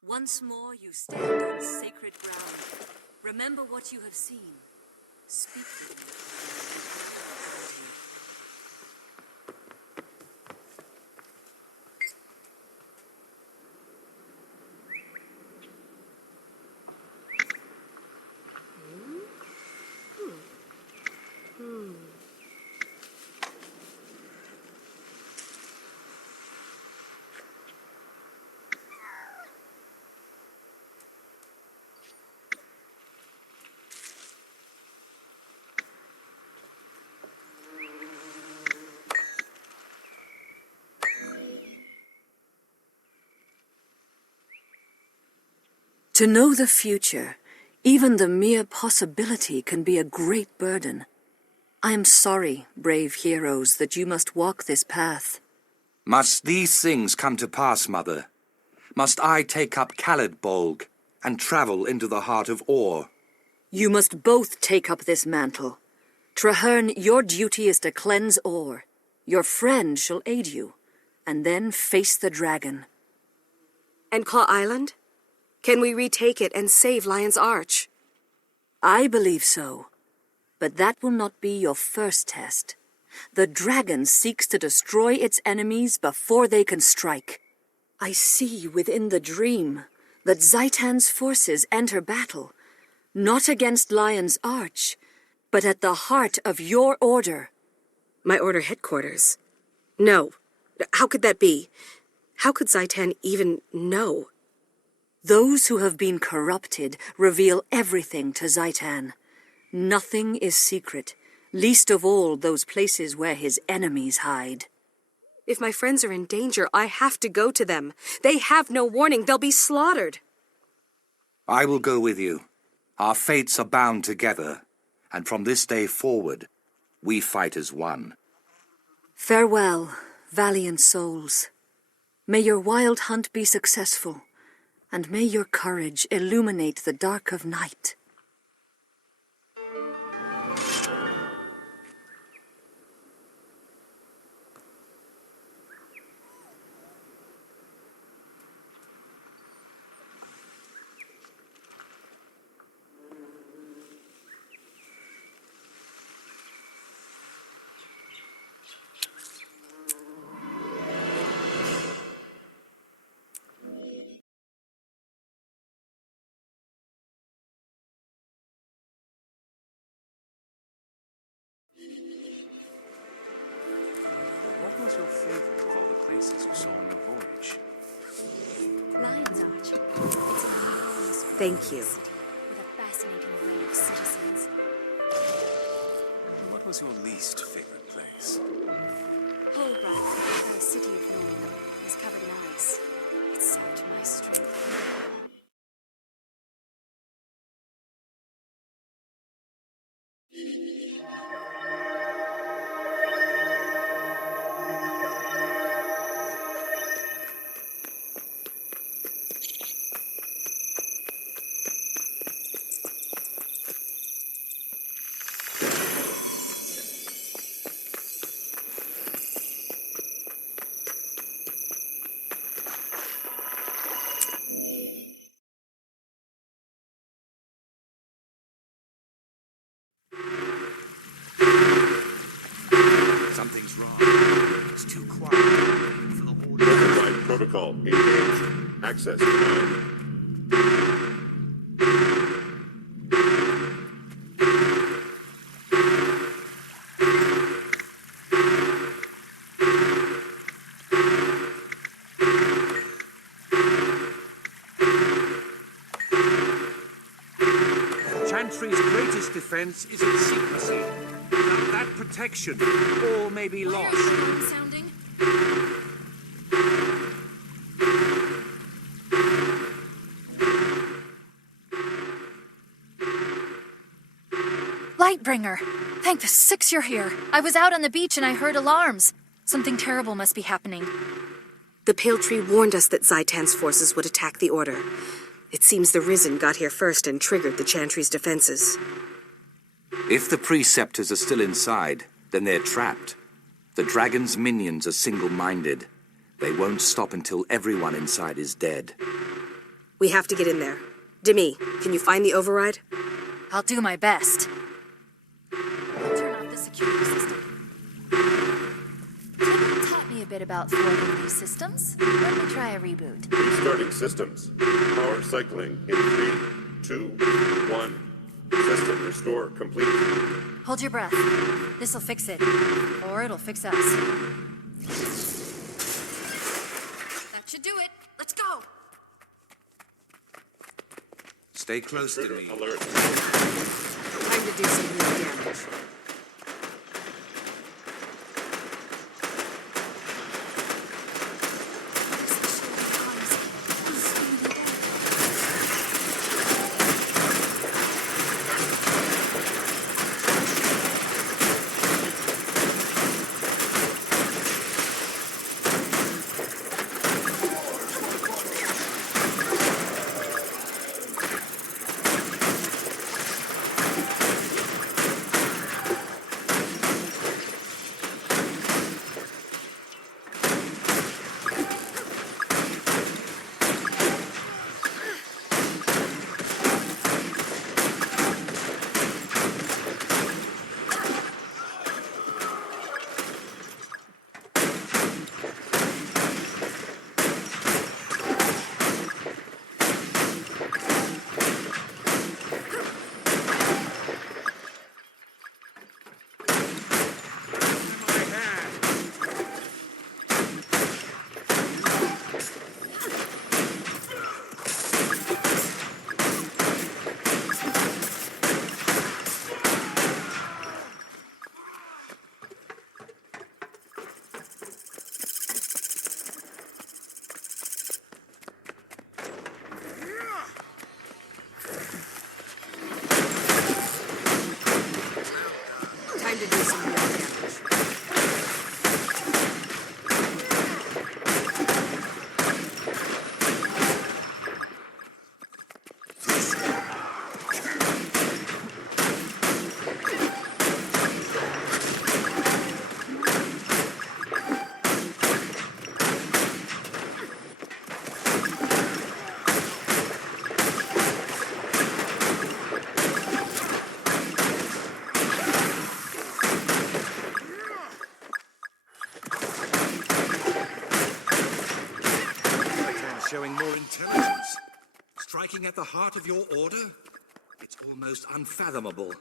Once more you stand on sacred ground. Remember what you have seen. Speak with me. To know the future, even the mere possibility can be a great burden. I am sorry, brave heroes, that you must walk this path. Must these things come to pass, Mother? Must I take up Caladbolg and travel into the heart of Or? You must both take up this mantle. Traherne, your duty is to cleanse Or. Your friend shall aid you, and then face the dragon. And Claw Island? Can we retake it and save Lion's Arch? I believe so. But that will not be your first test. The dragon seeks to destroy its enemies before they can strike. I see within the dream that Zaitan's forces enter battle, not against Lion's Arch, but at the heart of your order. My order headquarters? No. How could that be? How could Zaitan even know? Those who have been corrupted reveal everything to Zaitan. Nothing is secret, least of all those places where his enemies hide. If my friends are in danger, I have to go to them. They have no warning. They'll be slaughtered. I will go with you. Our fates are bound together, and from this day forward, we fight as one. Farewell, valiant souls. May your wild hunt be successful, and may your courage illuminate the dark of night. What was your favorite of all the places you saw on your voyage? Lion's Arch. It's an enormous Thank you. city with a fascinating array of citizens. And what was your least favorite place? Holbright, the city of Lora, is covered in ice. It sapped my strength. Something's wrong. It's too quiet. For the whole Override protocol engaged. Access denied. Chantry's greatest defense is its secrecy. Without that protection, all may be lost. Sounding? Lightbringer! Thank the six you're here. I was out on the beach and I heard alarms. Something terrible must be happening. The Pale Tree warned us that Zaitan's forces would attack the Order. It seems the Risen got here first and triggered the Chantry's defenses. If the Preceptors are still inside, then they're trapped. The Dragon's minions are single-minded. They won't stop until everyone inside is dead. We have to get in there. Demi, can you find the override? I'll do my best. Turn off the security system. Can you taught me a bit about thwarting these systems? Let me try a reboot. Restarting systems. Power cycling in 3, 2, 1. System restore complete. Hold your breath. This'll fix it. Or it'll fix us. That should do it. Let's go. Stay close to me. Alert. Time to do some real damage. lying at the heart of your order? It's almost unfathomable.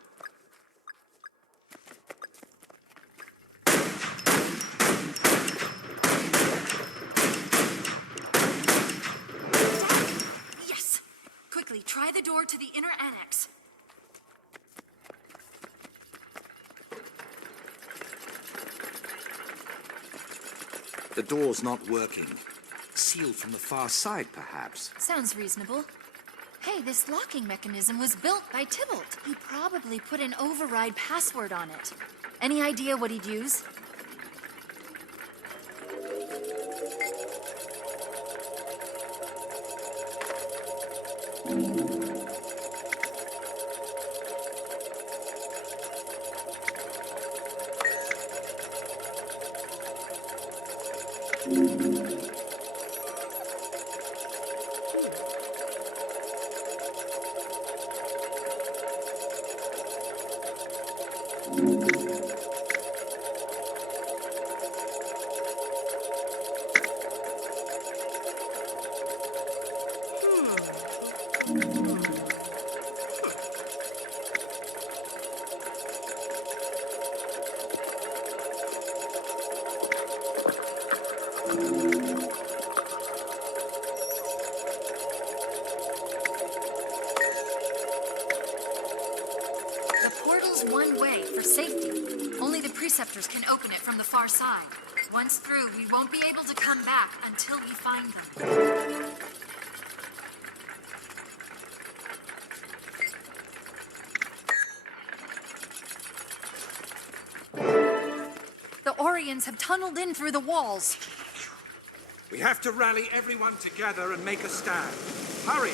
Yes! Quickly, try the door to the inner annex. The door's not working. Sealed from the far side, perhaps. Sounds reasonable. Hey, this locking mechanism was built by Tybalt. He probably put an override password on it. Any idea what he'd use? The portal's one way for safety. Only the preceptors can open it from the far side. Once through, we won't be able to come back until we find them. The Orions have tunneled in through the walls. We have to rally everyone together and make a stand. Hurry!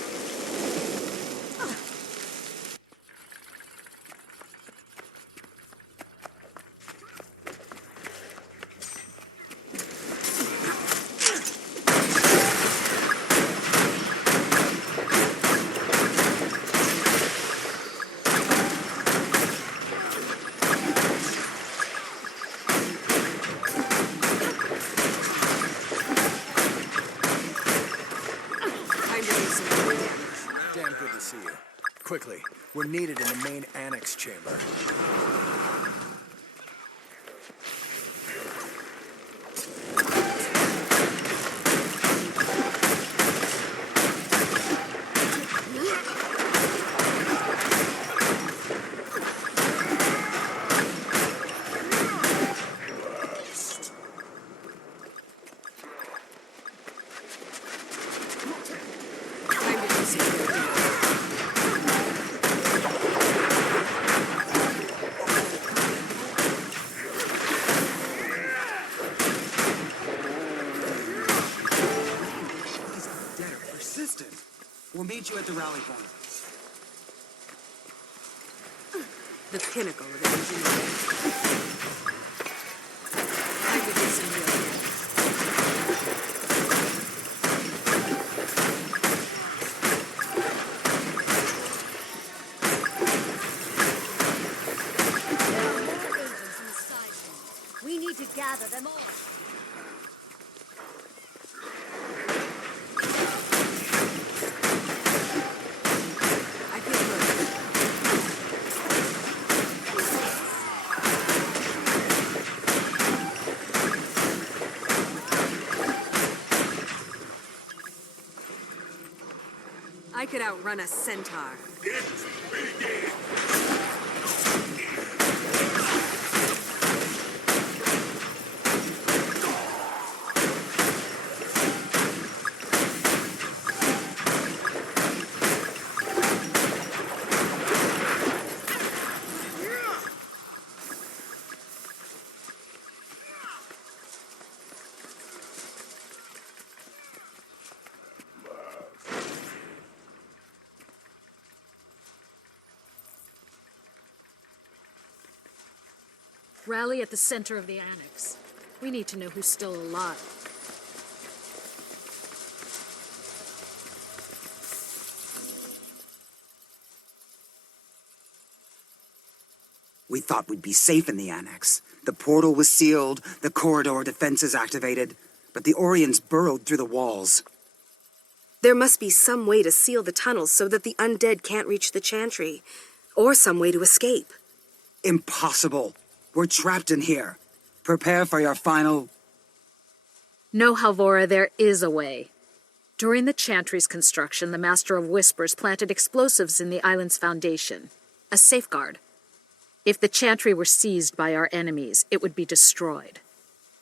Damn good to see you. Quickly, we're needed in the main annex chamber. We'll meet you at the rally point. The pinnacle of engineering. I could use some real We need to gather them all. I could outrun a centaur. Rally at the center of the annex. We need to know who's still alive. We thought we'd be safe in the annex. The portal was sealed, the corridor defenses activated, but the Orions burrowed through the walls. There must be some way to seal the tunnels so that the undead can't reach the chantry, or some way to escape. Impossible. We're trapped in here. Prepare for your final... No, Halvora, there is a way. During the chantry's construction, the Master of Whispers planted explosives in the island's foundation. A safeguard. If the chantry were seized by our enemies, it would be destroyed.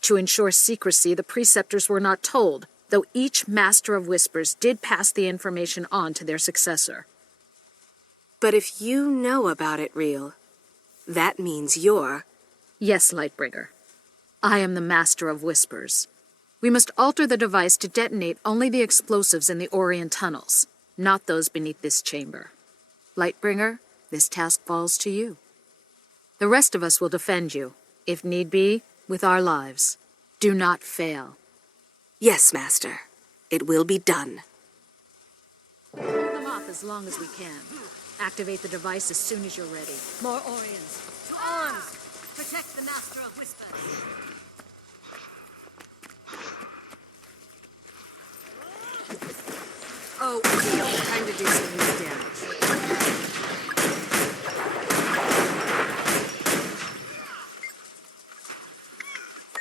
To ensure secrecy, the preceptors were not told, though each Master of Whispers did pass the information on to their successor. But if you know about it, Reel, that means you're... Yes, Lightbringer. I am the Master of Whispers. We must alter the device to detonate only the explosives in the Orient tunnels, not those beneath this chamber. Lightbringer, this task falls to you. The rest of us will defend you, if need be, with our lives. Do not fail. Yes, Master. It will be done. Hold them off as long as we can. Activate the device as soon as you're ready. More Orions. To arms! Protect the Master of Whispers. Oh, time to do some more damage.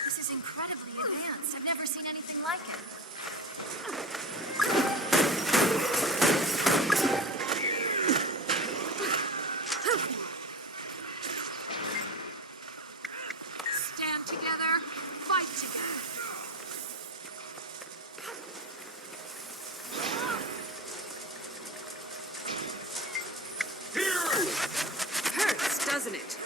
This is incredibly advanced. I've never seen anything like it. Stand together, fight together. Hurts, doesn't it?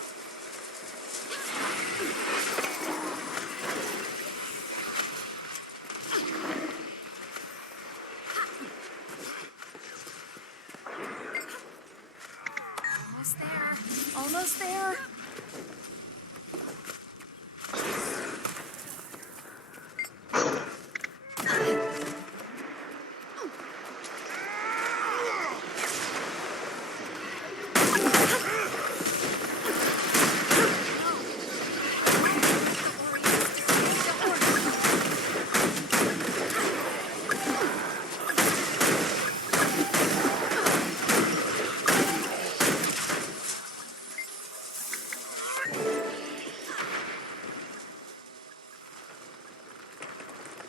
Almost there. Almost there.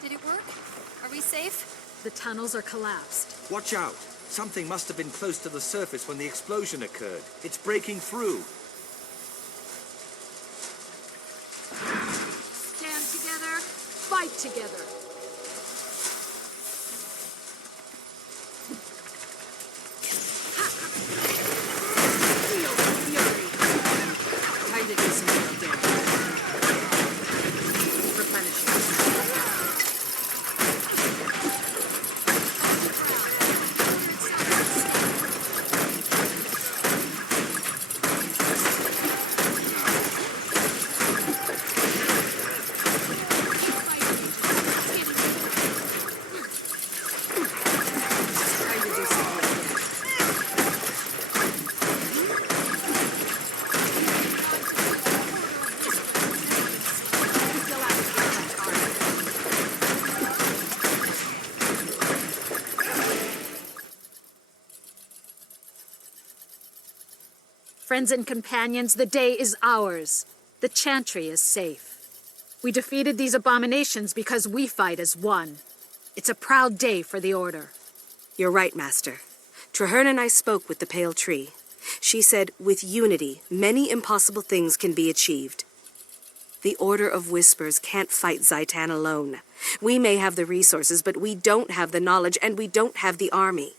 Did it work? Are we safe? The tunnels are collapsed. Watch out! Something must have been close to the surface when the explosion occurred. It's breaking through. Stand together, fight together. Time to do some more damage. Replenishing. Friends and companions, the day is ours. The chantry is safe. We defeated these abominations because we fight as one. It's a proud day for the Order. You're right, Master. Traherne and I spoke with the Pale Tree. She said, with unity, many impossible things can be achieved. The Order of Whispers can't fight Zaitan alone. We may have the resources, but we don't have the knowledge, and we don't have the army.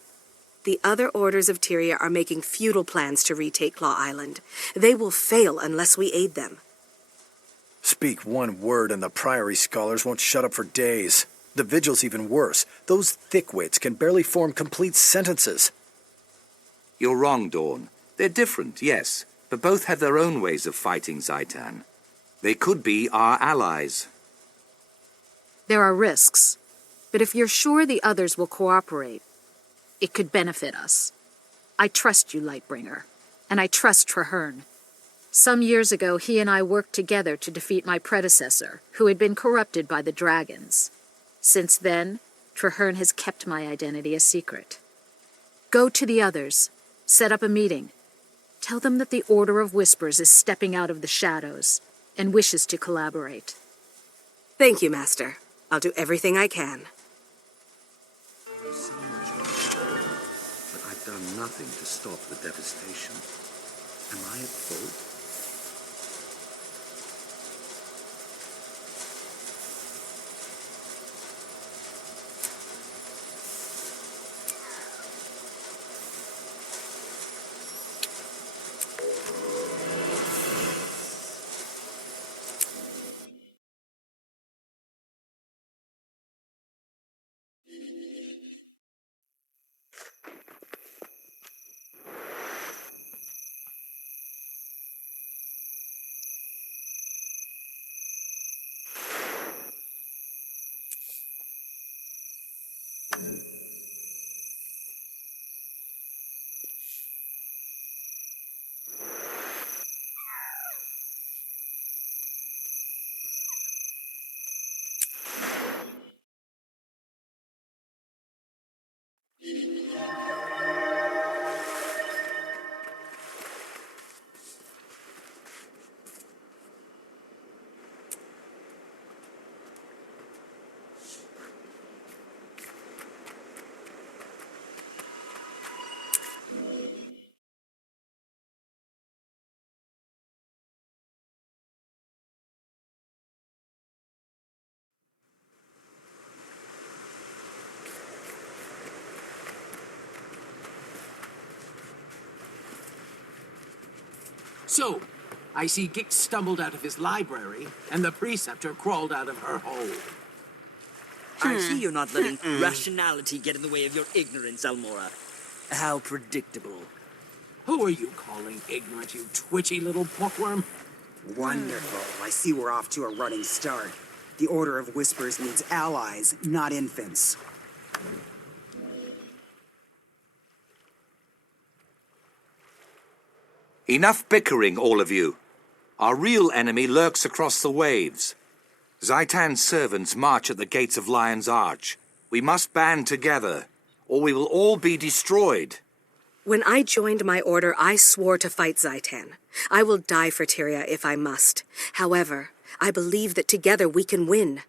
The other orders of Tyria are making futile plans to retake Claw Island. They will fail unless we aid them. Speak one word and the Priory scholars won't shut up for days. The Vigil's even worse. Those thickwits can barely form complete sentences. You're wrong, Dawn. They're different, yes, but both have their own ways of fighting Zaitan. They could be our allies. There are risks, but if you're sure the others will cooperate, it could benefit us. I trust you, Lightbringer, and I trust Traherne. Some years ago, he and I worked together to defeat my predecessor, who had been corrupted by the dragons. Since then, Traherne has kept my identity a secret. Go to the others. Set up a meeting. Tell them that the Order of Whispers is stepping out of the shadows and wishes to collaborate. Thank you, Master. I'll do everything I can. There's so much on me, but I've done nothing to stop the devastation. Am I at fault? So, I see Gix stumbled out of his library, and the preceptor crawled out of her hole. I see you're not letting rationality get in the way of your ignorance, Almora. How predictable. Who are you calling ignorant, you twitchy little bookworm? Wonderful. I see we're off to a running start. The Order of Whispers needs allies, not infants. Enough bickering, all of you. Our real enemy lurks across the waves. Zaitan's servants march at the gates of Lion's Arch. We must band together, or we will all be destroyed. When I joined my order, I swore to fight Zaitan. I will die for Tyria if I must. However, I believe that together we can win.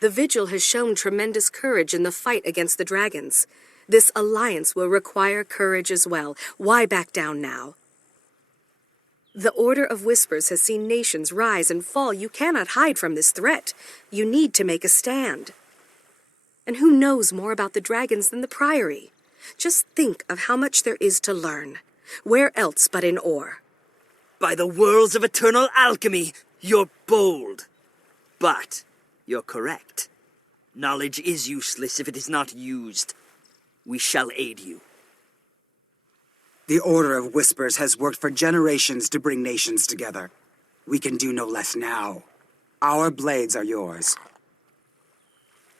The Vigil has shown tremendous courage in the fight against the dragons. This alliance will require courage as well. Why back down now? The Order of Whispers has seen nations rise and fall. You cannot hide from this threat. You need to make a stand. And who knows more about the dragons than the Priory? Just think of how much there is to learn. Where else but in Or? By the worlds of eternal alchemy, you're bold. But you're correct. Knowledge is useless if it is not used. We shall aid you. The Order of Whispers has worked for generations to bring nations together. We can do no less now. Our blades are yours.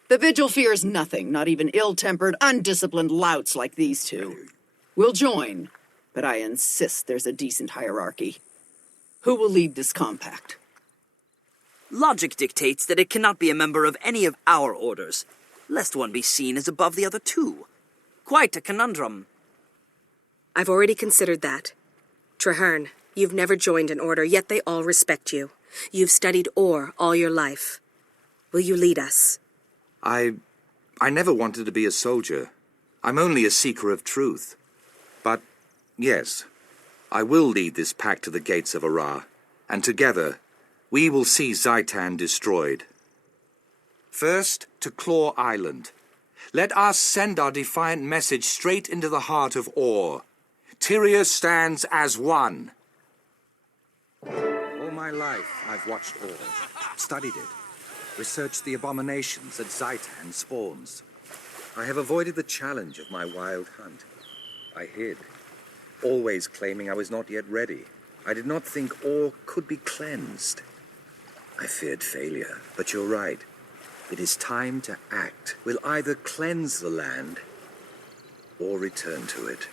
The Vigil fears nothing, not even ill-tempered, undisciplined louts like these two. We'll join, but I insist there's a decent hierarchy. Who will lead this compact? Logic dictates that it cannot be a member of any of our orders, lest one be seen as above the other two. Quite a conundrum. I've already considered that. Traherne, you've never joined an order, yet they all respect you. You've studied Or all your life. Will you lead us? I never wanted to be a soldier. I'm only a seeker of truth. But, yes, I will lead this pack to the gates of Ara, and together, we will see Zaitan destroyed. First, to Claw Island. Let us send our defiant message straight into the heart of Or. Tyria stands as one. All my life, I've watched Or, studied it, researched the abominations that Zaitan spawns. I have avoided the challenge of my wild hunt. I hid, always claiming I was not yet ready. I did not think Or could be cleansed. I feared failure, but you're right. It is time to act. We'll either cleanse the land or return to it.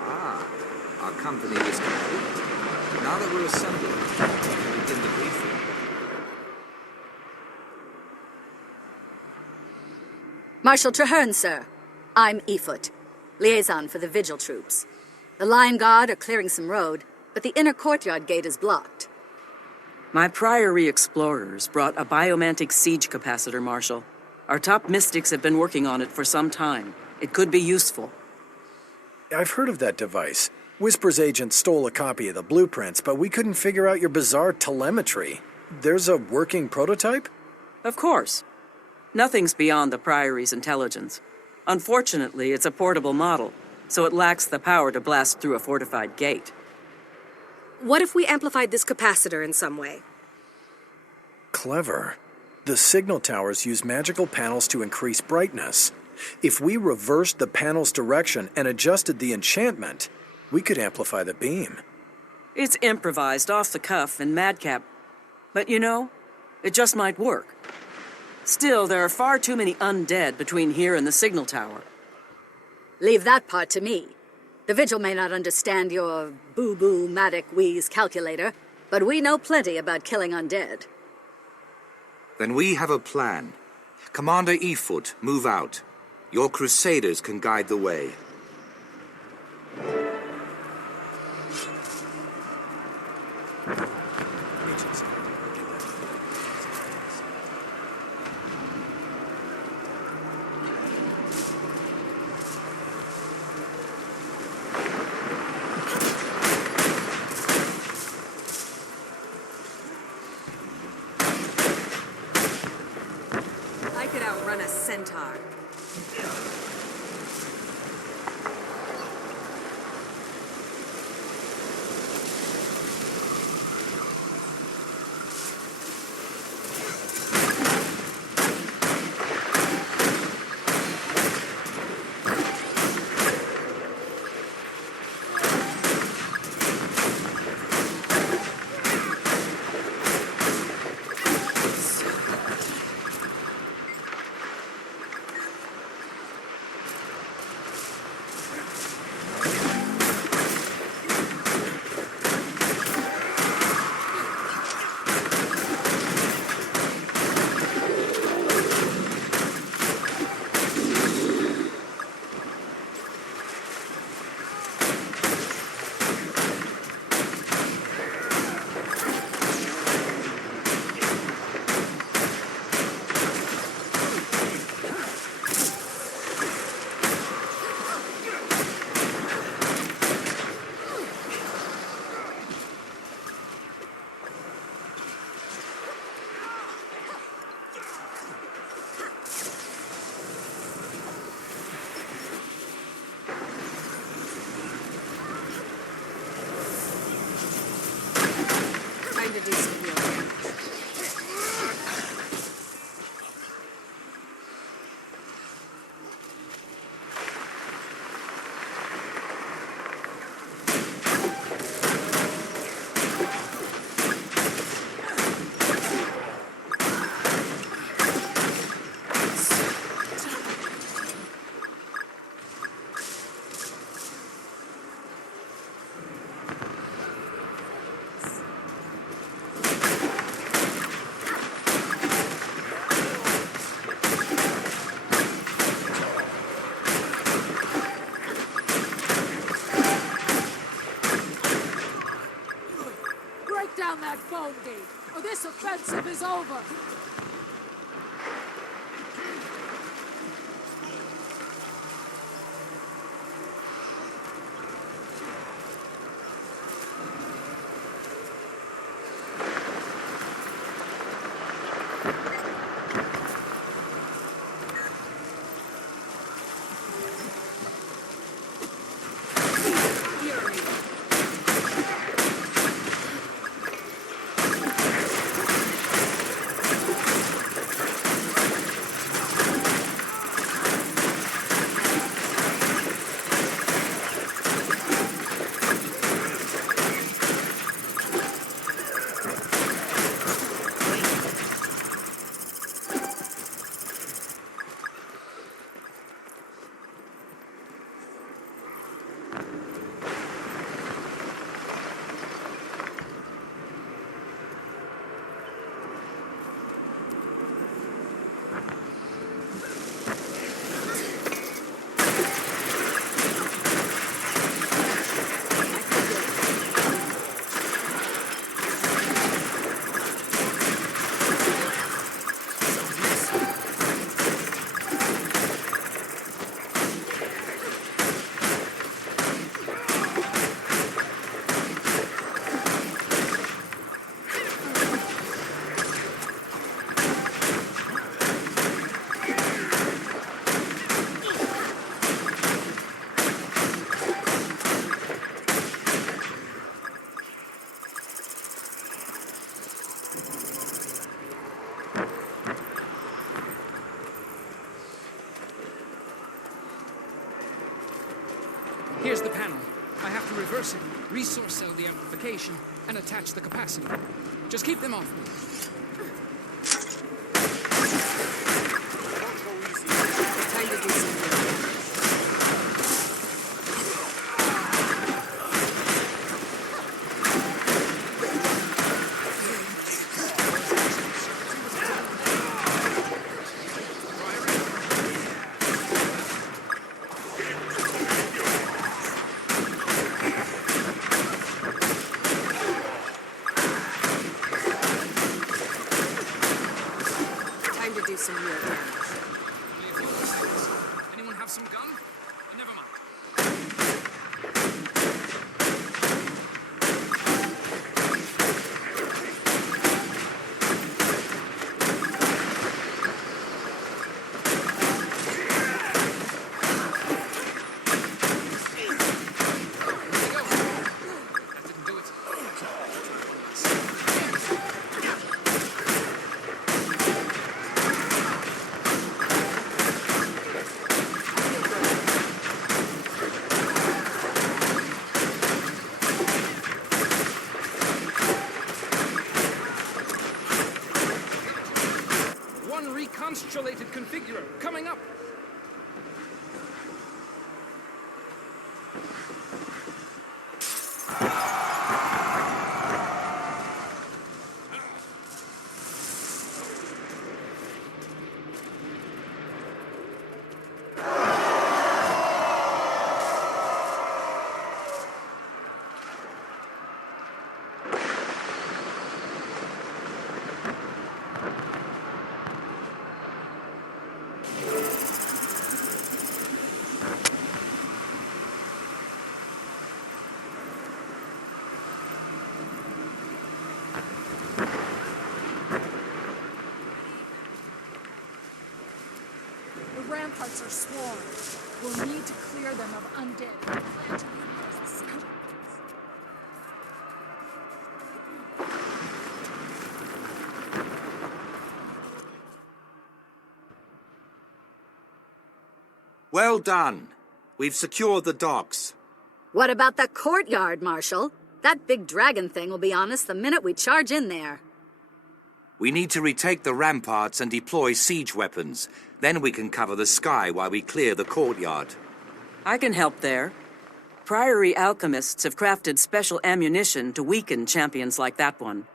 Ah, our company is complete. Now that we're assembled, we can begin the briefing. Marshal Traherne, sir. I'm Efoot, liaison for the Vigil troops. The Lion Guard are clearing some road, but the inner courtyard gate is blocked. My Priory explorers brought a biomantic siege capacitor, Marshal. Our top mystics have been working on it for some time. It could be useful. I've heard of that device. Whisper's agent stole a copy of the blueprints, but we couldn't figure out your bizarre telemetry. There's a working prototype? Of course. Nothing's beyond the Priory's intelligence. Unfortunately, it's a portable model, so it lacks the power to blast through a fortified gate. What if we amplified this capacitor in some way? Clever. The signal towers use magical panels to increase brightness. If we reversed the panel's direction and adjusted the enchantment, we could amplify the beam. It's improvised, off the cuff, and madcap. But you know, it just might work. Still, there are far too many undead between here and the signal tower. Leave that part to me. The Vigil may not understand your boo-boo matic wheeze calculator, but we know plenty about killing undead. Then we have a plan. Commander Efoot, move out. Your crusaders can guide the way. I could outrun a centaur. Time to do some healing. Break down that phone gate, or this offensive is over. Here's the panel. I have to reverse it, resource cell the amplification, and attach the capacitor. Just keep them off me. Time to do something. Time to do some real damage. Anyone have some gum? Never mind. One reconstellated configurer coming up. The ramparts are swarmed. We'll need to clear them of undead. Plan to utilize the scout. Well done. We've secured the docks. What about the courtyard, Marshal? That big dragon thing will be on us the minute we charge in there. We need to retake the ramparts and deploy siege weapons. Then we can cover the sky while we clear the courtyard. I can help there. Priory alchemists have crafted special ammunition to weaken champions like that one.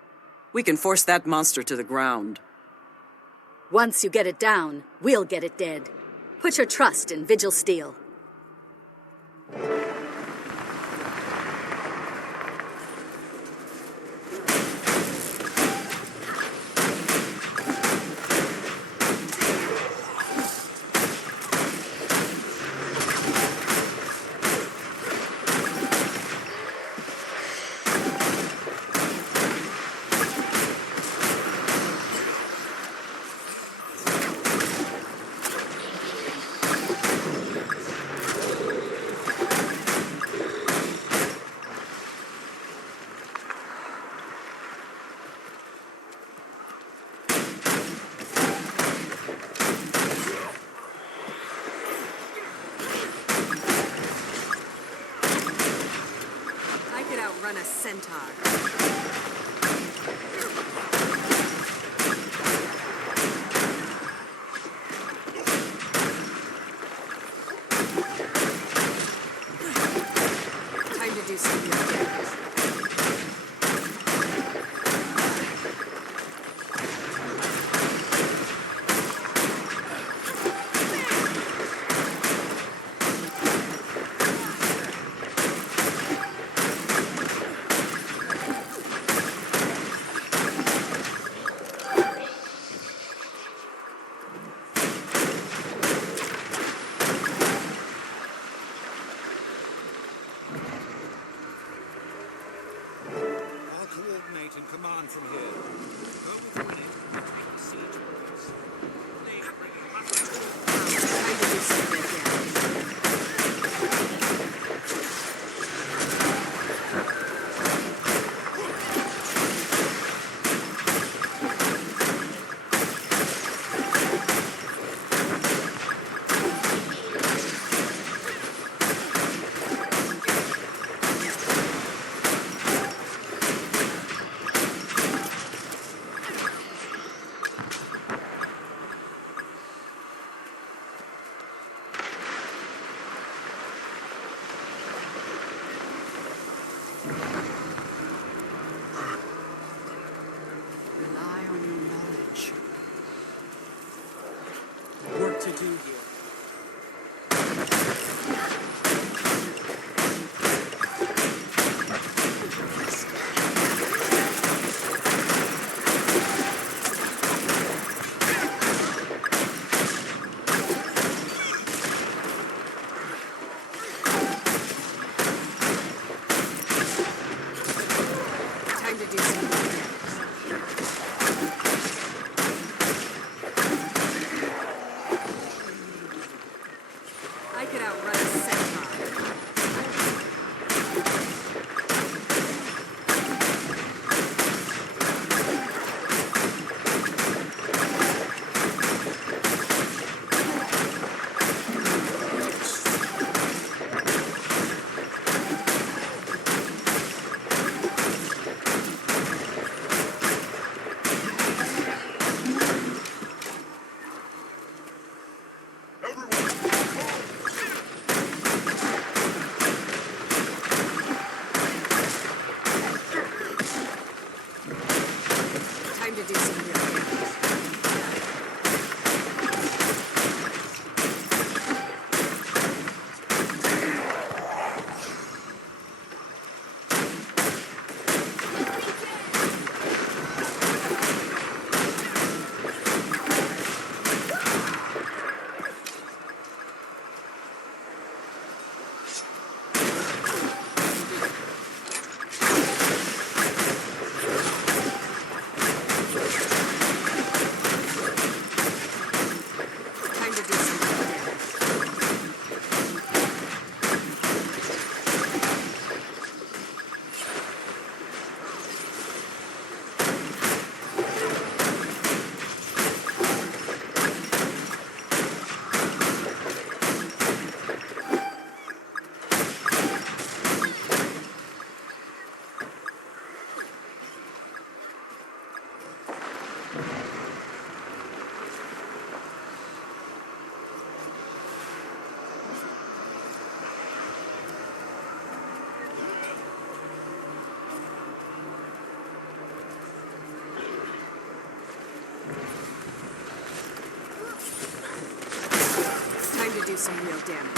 We can force that monster to the ground. Once you get it down, we'll get it dead. Put your trust in Vigil Steel. Run a centaur. Time to do some real damage. do some real damage.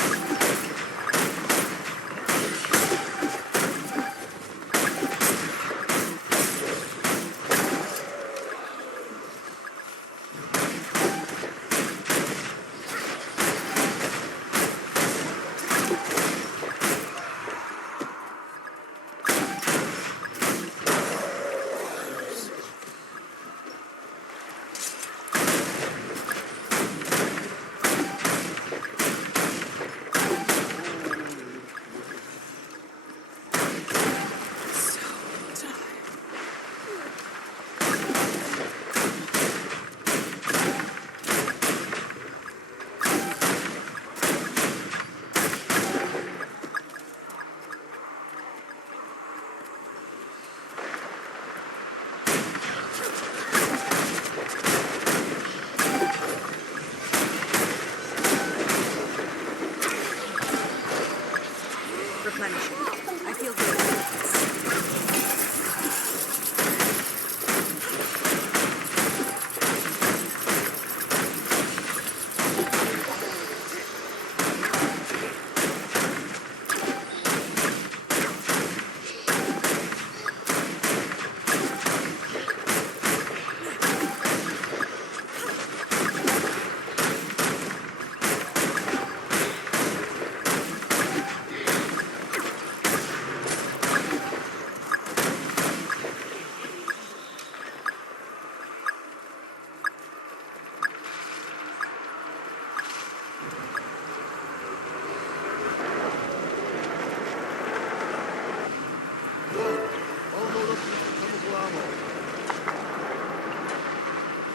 Replenishing. I feel good.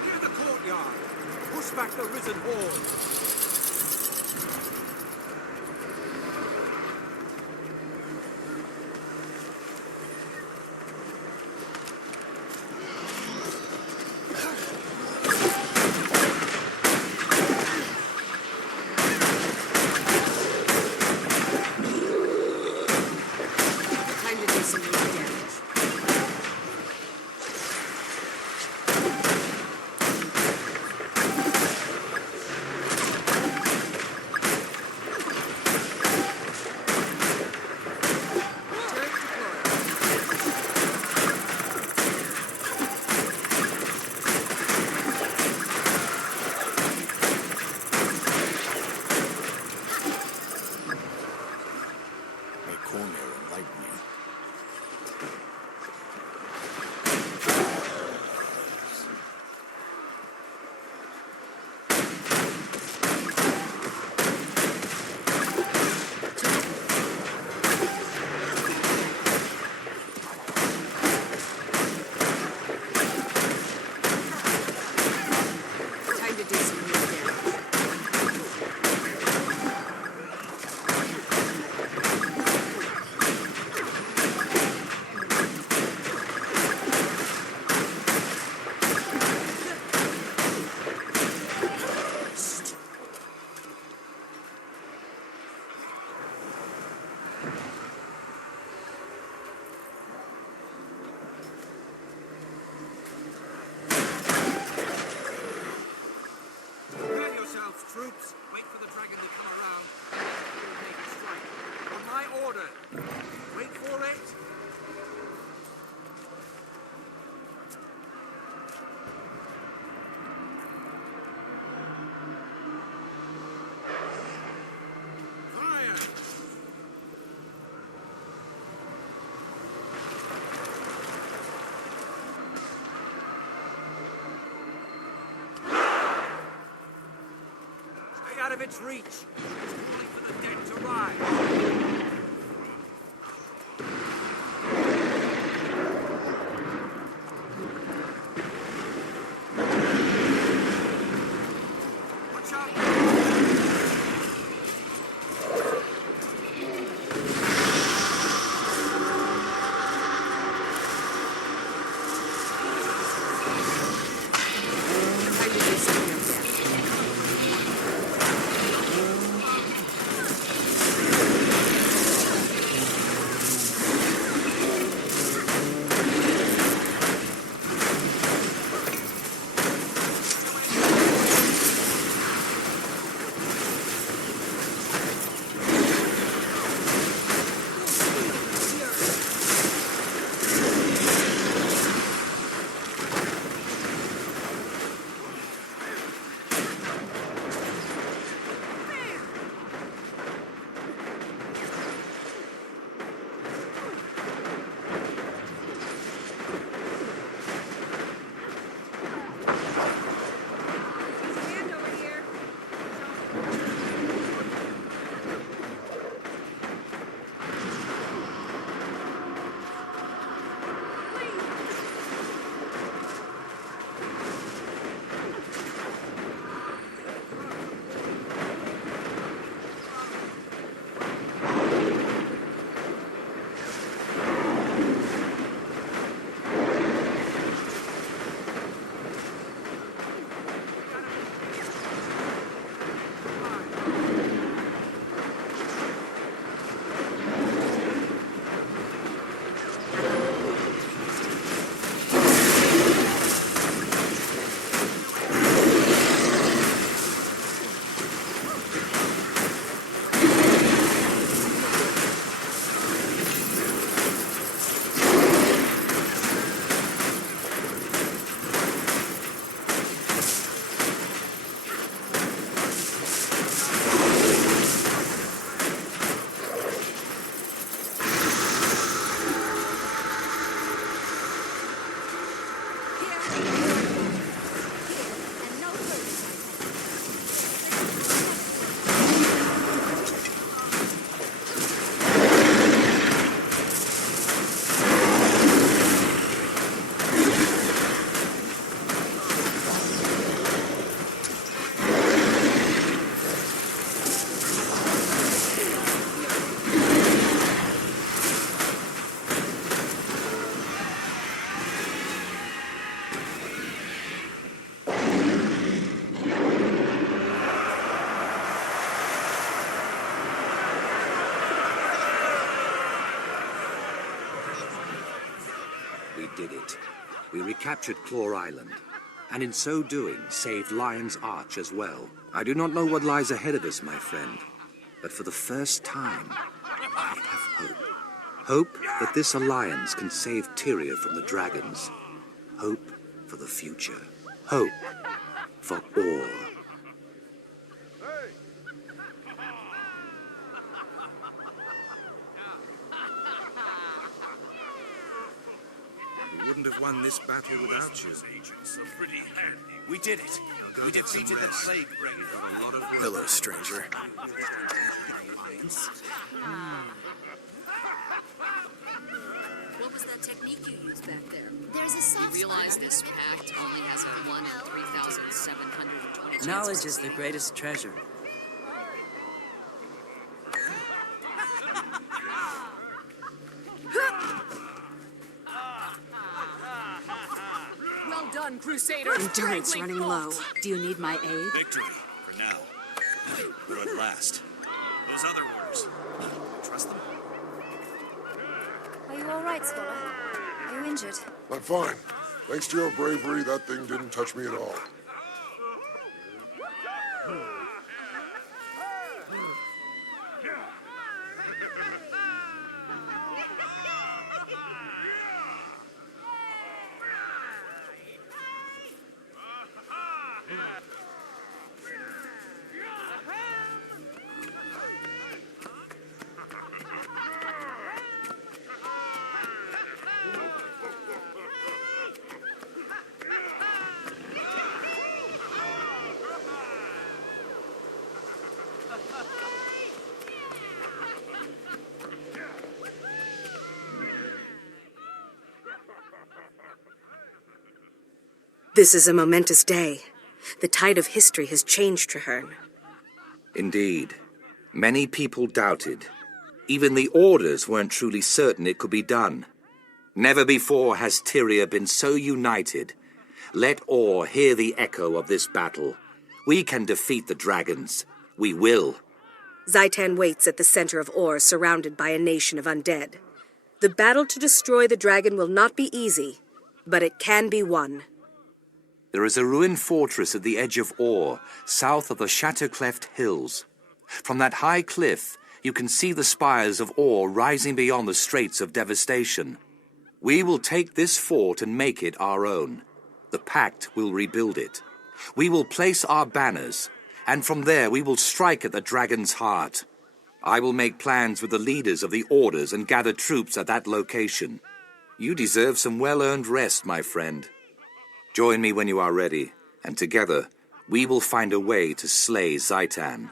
Near the courtyard! Push back the risen horde! Time to do some real damage. May Cornir enlighten you. Time to do some real damage. Prepare yourselves, troops! Wait for the dragon to come around. We'll make a strike. On my order! Wait for it! Fire! Stay out of its reach! It's only for the dead to rise! Watch out! Time to do some real damage. did it. We recaptured Claw Island, and in so doing, saved Lion's Arch as well. I do not know what lies ahead of us, my friend, but for the first time, I have hope. Hope that this alliance can save Tyria from the dragons. Hope for the future. Hope for all. We wouldn't have won this battle without you. We did it. We defeated the plague bringer. Hello, stranger. What was that technique you used back there? There's a soft You realize this pact only has a 1 in 3,720 chance. Knowledge is the greatest treasure. Well done, Crusaders. Endurance Bravely running fought. low. Do you need my aid? Victory, for now. We're at last. Those other orders. Trust them? Are you all right, Scholar? Are you injured? I'm fine. Thanks to your bravery, that thing didn't touch me at all. This is a momentous day. The tide of history has changed, Traherne. Indeed. Many people doubted. Even the Orders weren't truly certain it could be done. Never before has Tyria been so united. Let all hear the echo of this battle. We can defeat the dragons. We will. Zaitan waits at the center of Or, surrounded by a nation of undead. The battle to destroy the dragon will not be easy, but it can be won. There is a ruined fortress at the edge of Or, south of the Shattercleft Hills. From that high cliff, you can see the spires of Or rising beyond the Straits of Devastation. We will take this fort and make it our own. The Pact will rebuild it. We will place our banners, and from there we will strike at the dragon's heart. I will make plans with the leaders of the Orders and gather troops at that location. You deserve some well-earned rest, my friend. Join me when you are ready, and together we will find a way to slay Zaitan.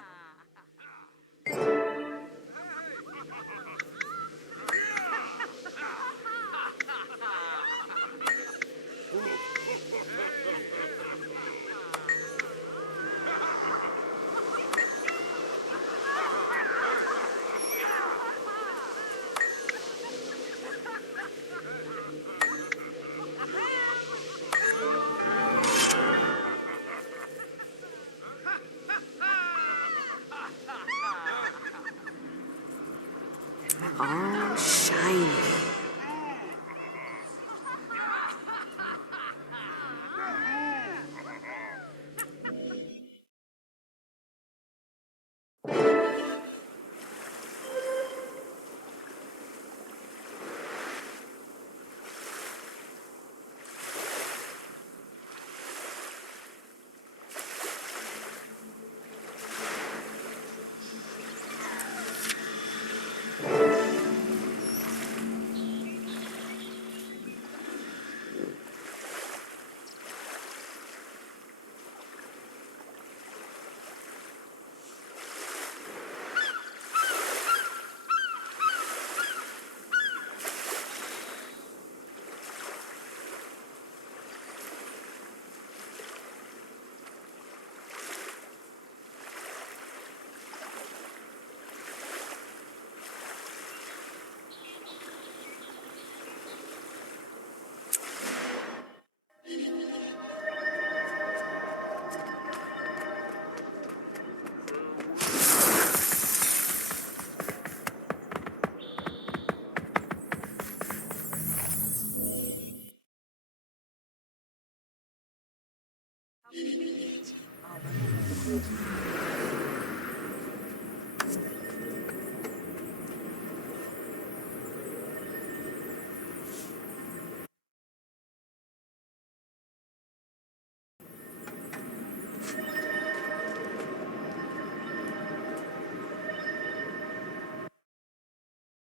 All